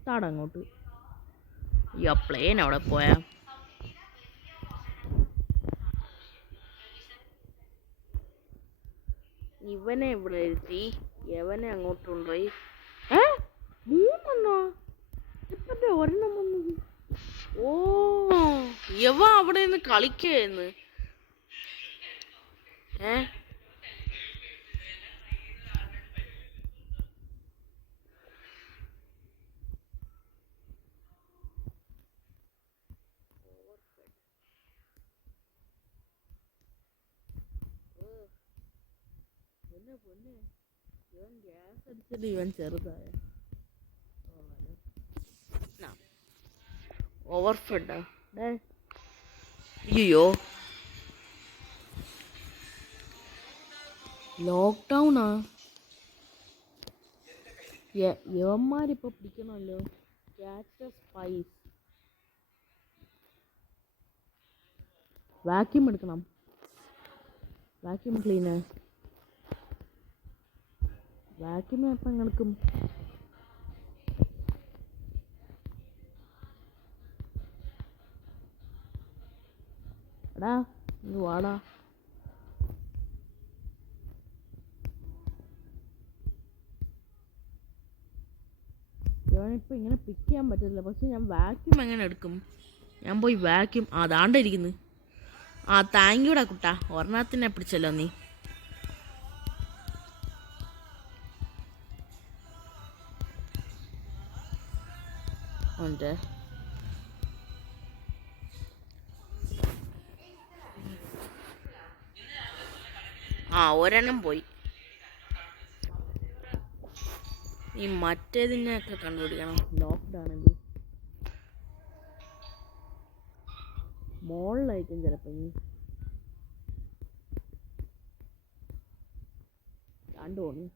താടങ്ങോട്ട്. ഈ ആ പ്ലെയിൻ അവിടെ പോയാ? ഇവനെ ഇവിടെ ഇരുത്തി യവനെ അങ്ങോട്ട് കൊണ്ടുപോയി. ഏ 3 ഇപ്പത്തെ ഒരെണ്ണം വന്നത്. ഓ യവ അവിടെ നിന്ന് കളിക്കായിരുന്നു. ഏ പൊന്നെ ഇവൻ ഗ്യാസ് അടിച്ചിട്ട് ഇവൻ ചെറുതായ ഓവർ ഫെഡാ. അയ്യോ ലോക്ക്ഡൗണാ. യവന്മാരിപ്പോ പിടിക്കണമല്ലോ. Catch spice. വാക്യൂം എടുക്കണം. Vacuum cleaner. വാക്യൂം എപ്പം എടുക്കും? എടാ നീ വാടാ. ഇവനിപ്പോൾ ഇങ്ങനെ പിക്ക് ചെയ്യാൻ പറ്റില്ല. പക്ഷെ ഞാൻ വാക്യൂം എങ്ങനെ എടുക്കും? ഞാൻ പോയി വാക്യൂം അതാണ്ടിരിക്കുന്നു. താങ്ക് യൂടാ കുട്ടാ, ഒരെണ്ണത്തിനെ പിടിച്ചല്ലോ നീ. ഉണ്ട് ഒരെണ്ണം പോയി. ഈ മറ്റേതിനെയൊക്കെ കണ്ടുപിടിക്കണം. ലോക്ക്ഡ് ആണെങ്കിൽ മോളിലായിരിക്കും ചിലപ്പോൾ. ഇനി കണ്ടോണി.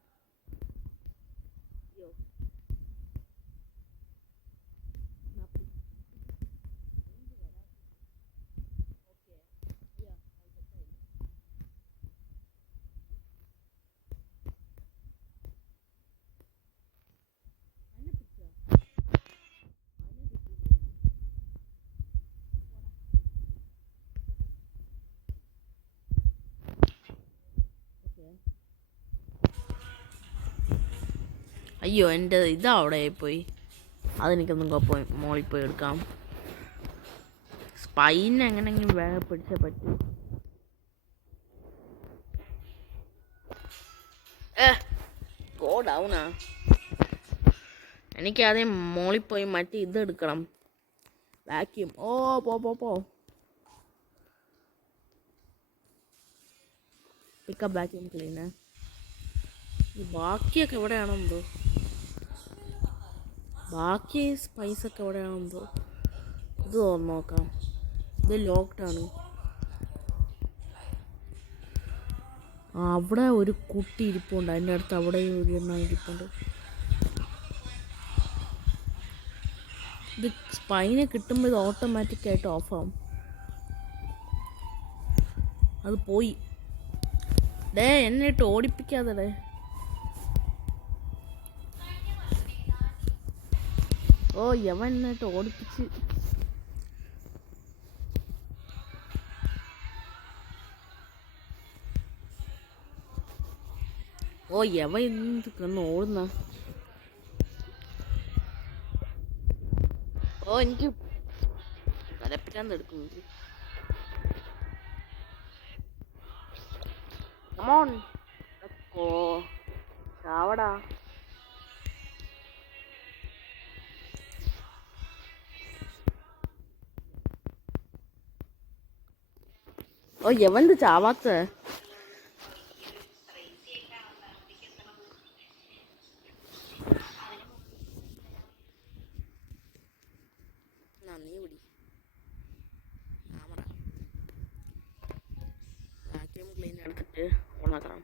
അയ്യോ എൻ്റെ ഇതാ അവിടെ പോയി. അതെനിക്കൊന്നും കുഴപ്പം. മോളിൽ പോയി എടുക്കാം. സ്പൈനെ എങ്ങനെയെങ്കിലും വേഗം പിടിച്ചേ പറ്റൂ. ഗോ ഡൗണാ. എനിക്കാദ്യം മോളിൽ പോയി മറ്റേ ഇതെടുക്കണം. വാക്യൂം. പോ പിക്കപ്പ് വാക്യൂം ക്ലീനർ. ബാക്കിയൊക്കെ എവിടെയാണെന്തോ. ബാക്കി സ്പൈസൊക്കെ എവിടെയാണെന്തോ. ഇത് തുറന്ന് നോക്കാം. ഇത് ലോക്ക്ഡാണ്. അവിടെ ഒരു കുട്ടി ഇരിപ്പുണ്ട്. അതിൻ്റെ അടുത്ത് അവിടെ ഒരു എണ്ണം ഇരിപ്പുണ്ട്. ഇത് സ്പൈനെ കിട്ടുമ്പോൾ ഇത് ഓട്ടോമാറ്റിക്കായിട്ട് ഓഫാവും. അത് പോയി. എന്നെ ഇട്ട് ഓടിപ്പിക്കാതെ. യവൻ എന്നിട്ട് ഓടിപ്പിച്ച്. യവൻ എന്ത് കന്ന് ഓടുന്ന. എനിക്ക് തലപ്പിറ്റാന്ന് എടുക്കുന്നത്. ചാവടാ. യവന്ത് ചാവാത്ത. നീ പിടി. വാക്യൂം ക്ലീൻ എടുത്തിട്ട് ഓണാക്കണം.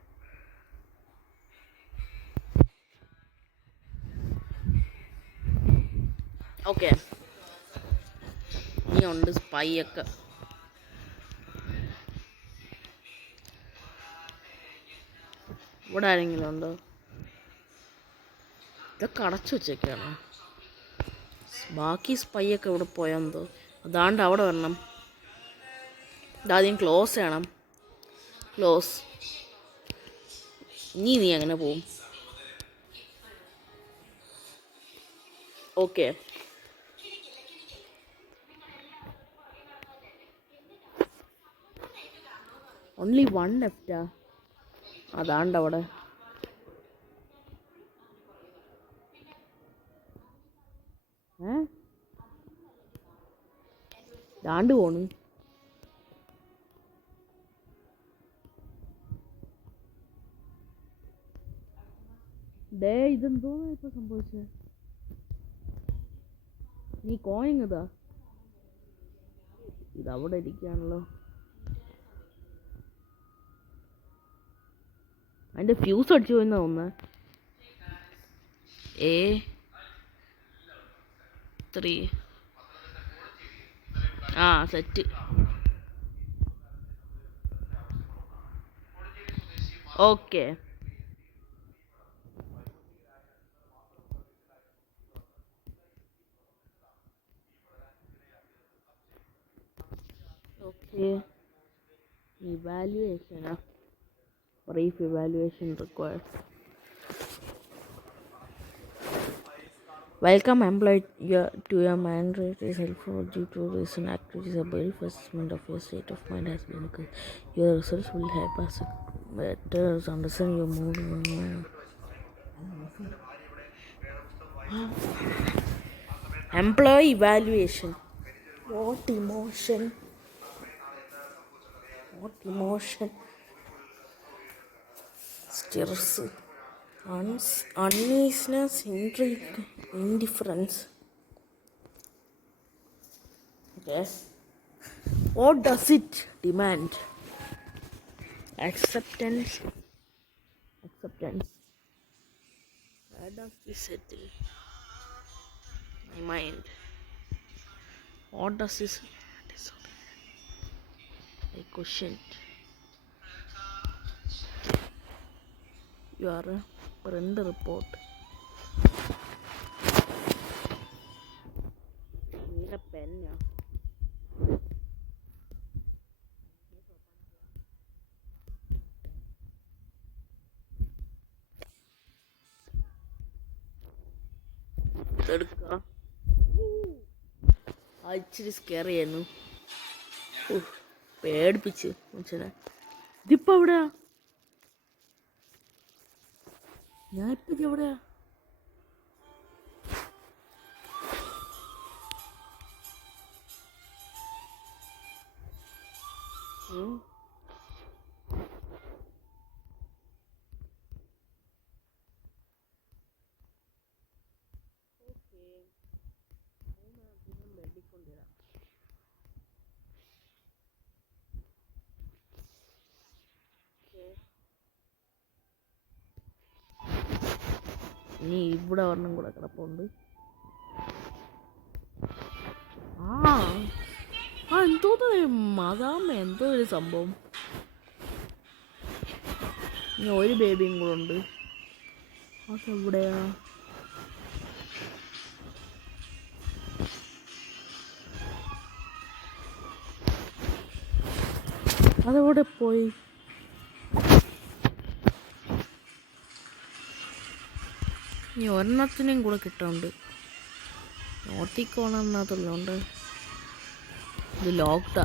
ഓക്കെ ഇനി ഉണ്ട് സ്പൈ ഒക്കെ. ഇവിടെ ആരെങ്കിലും ഉണ്ടോ? ഇതൊക്കെ അടച്ചു വെച്ചേക്കാണ്. ബാക്കി സ്പൈ ഒക്കെ ഇവിടെ പോയെന്തോ. അതാണ്ട് അവിടെ വരണം. ഇതാദ്യം ക്ലോസ് ചെയ്യണം. ക്ലോസ്. നീ അങ്ങനെ പോവും. Okay, only 1 ലെഫ്റ്റാ. അതാണ്ടവിടെ. ദാണ്ട് പോണ്. ഡേ ഇതെന്തോ ഇപ്പൊ സംഭവിച്ചേ? നീ കോയിങ്ങതാ, ഇതവിടെ ഇരിക്കുകയാണല്ലോ. അതിന്റെ ഫ്യൂസ് അടിച്ചു പോയെന്നാ തോന്നുന്നത്. A3 set. Okay, evaluation. Brief evaluation required. Welcome employee to your mandatory self-review to recent activities. A brief assessment of your state of mind has been occurred. Your results will help us better understand your mood. Employee evaluation. What emotion? Stress, uneasiness, intrigue, indifference. Okay. What does it demand? Acceptance. Where does this settle? My mind. What does this disorder? I questioned. You are a print report. Need a pen. ഇച്ചിരി scare ചെയ്യുന്നു. പേടിപ്പിച്ച് മനുഷ്യനെ. ഇതിപ്പോ എവിടെയാ? ഞാനിപ്പോ എവിടെയാ? ഇനി ഇവിടെ ഒരെണ്ണം കൂടെ കിടപ്പുണ്ട്. എന്തോ മതാമ, എന്തോ ഒരു സംഭവം. ഇനി ഒരു ബേബിയും കൂടെ ഉണ്ട്. അതെവിടെയാ? അതെവിടെ പോയി? ഇനി ഒരെണ്ണത്തിനെയും കൂടെ കിട്ടാണ്ട്. നോട്ടിക്കോണെന്നതുള്ളതുകൊണ്ട് ഇത് ലോക്ക്ഡാ.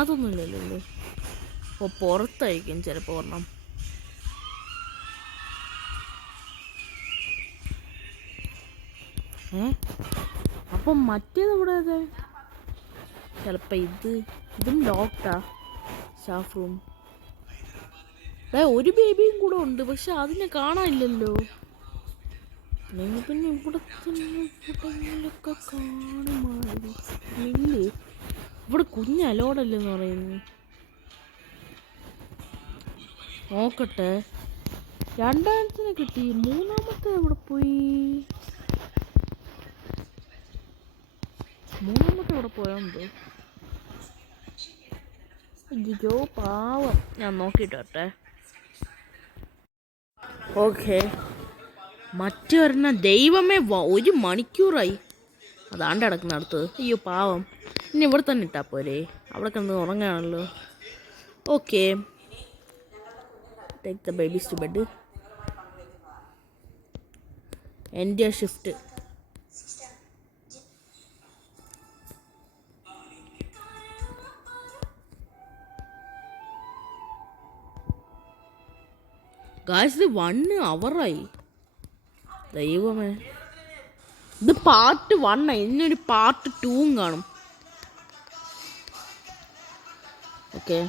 അതൊന്നുമില്ലല്ലോ. അപ്പോൾ പുറത്തായിരിക്കും ചിലപ്പോൾ ഒരെണ്ണം. അപ്പം മറ്റേത് ഇവിടെ അതെ. ചിലപ്പോൾ ഇതും ലോക്ക്ഡാ. Staff room. ഒരു ബേബിയും കൂടെ ഉണ്ട്, പക്ഷെ അതിനെ കാണാനില്ലല്ലോ. പിന്നെ ഇവിടെ ഒക്കെ കാണുമായിരുന്നു. ഇവിടെ കുഞ്ഞലോടല്ലെന്ന് പറയുന്നു. നോക്കട്ടെ. രണ്ടാമത്തിനെ കിട്ടി. മൂന്നാമത്തെ എവിടെ പോയി? പോയെന്തോ. അയ്യോ പാവം. ഞാൻ നോക്കിട്ടെ. ഓക്കെ, മറ്റൊരെണ്ണം. ദൈവമേ, 1 മണിക്കൂറായി. അതാണ്ട് കിടക്കുന്ന അടുത്തത്. അയ്യോ പാവം. ഇനി ഇവിടെ തന്നെ ഇട്ടാ പോരെ? അവിടെ കിടന്ന് ഉറങ്ങാണല്ലോ. Okay, take the babies to bed. എൻ്റെ ഷിഫ്റ്റ്. ഗായ്സ് ഇത് 1 അവറായി. ദൈവമേ, ഇത് പാർട്ട് 1. ഇന്നൊരു പാർട്ട് 2 കാണും. Okay,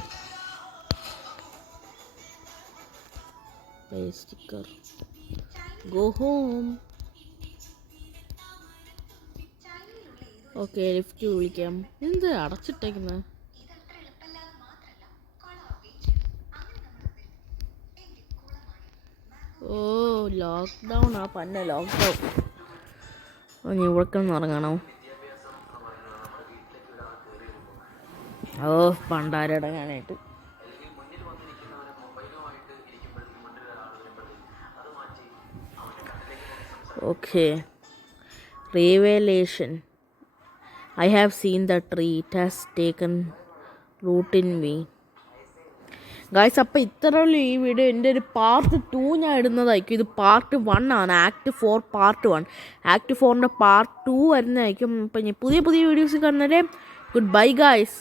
sticker go home. Okay, lift വിളിക്കാം. എന്ത് അടച്ചിട്ടേക്കുന്നത്? ഓ, ലോക്ക്ഡൗൺ. ആ പന്ന ലോക്ക്ഡൗൺ. ഇനി ഇവിടേക്കൊന്ന് ഇറങ്ങണോ? ഓ, പണ്ടാരടങ്ങാനായിട്ട്. Okay, revelation. I have seen the tree. It has taken root in me. Guys, അപ്പോൾ ഇത്രയുള്ള ഈ വീഡിയോ. എൻ്റെ ഒരു പാർട്ട് 2 ഞാൻ ഇടുന്നതായിരിക്കും. ഇത് പാർട്ട് 1 ആണ്. Act 4 part 1. ആക്ട് 4ൻ്റെ പാർട്ട് 2 വരുന്നതായിരിക്കും. അപ്പം ഞാൻ പുതിയ വീഡിയോസ് കാണുന്നവരെ ഗുഡ് ബൈ ഗായ്സ്.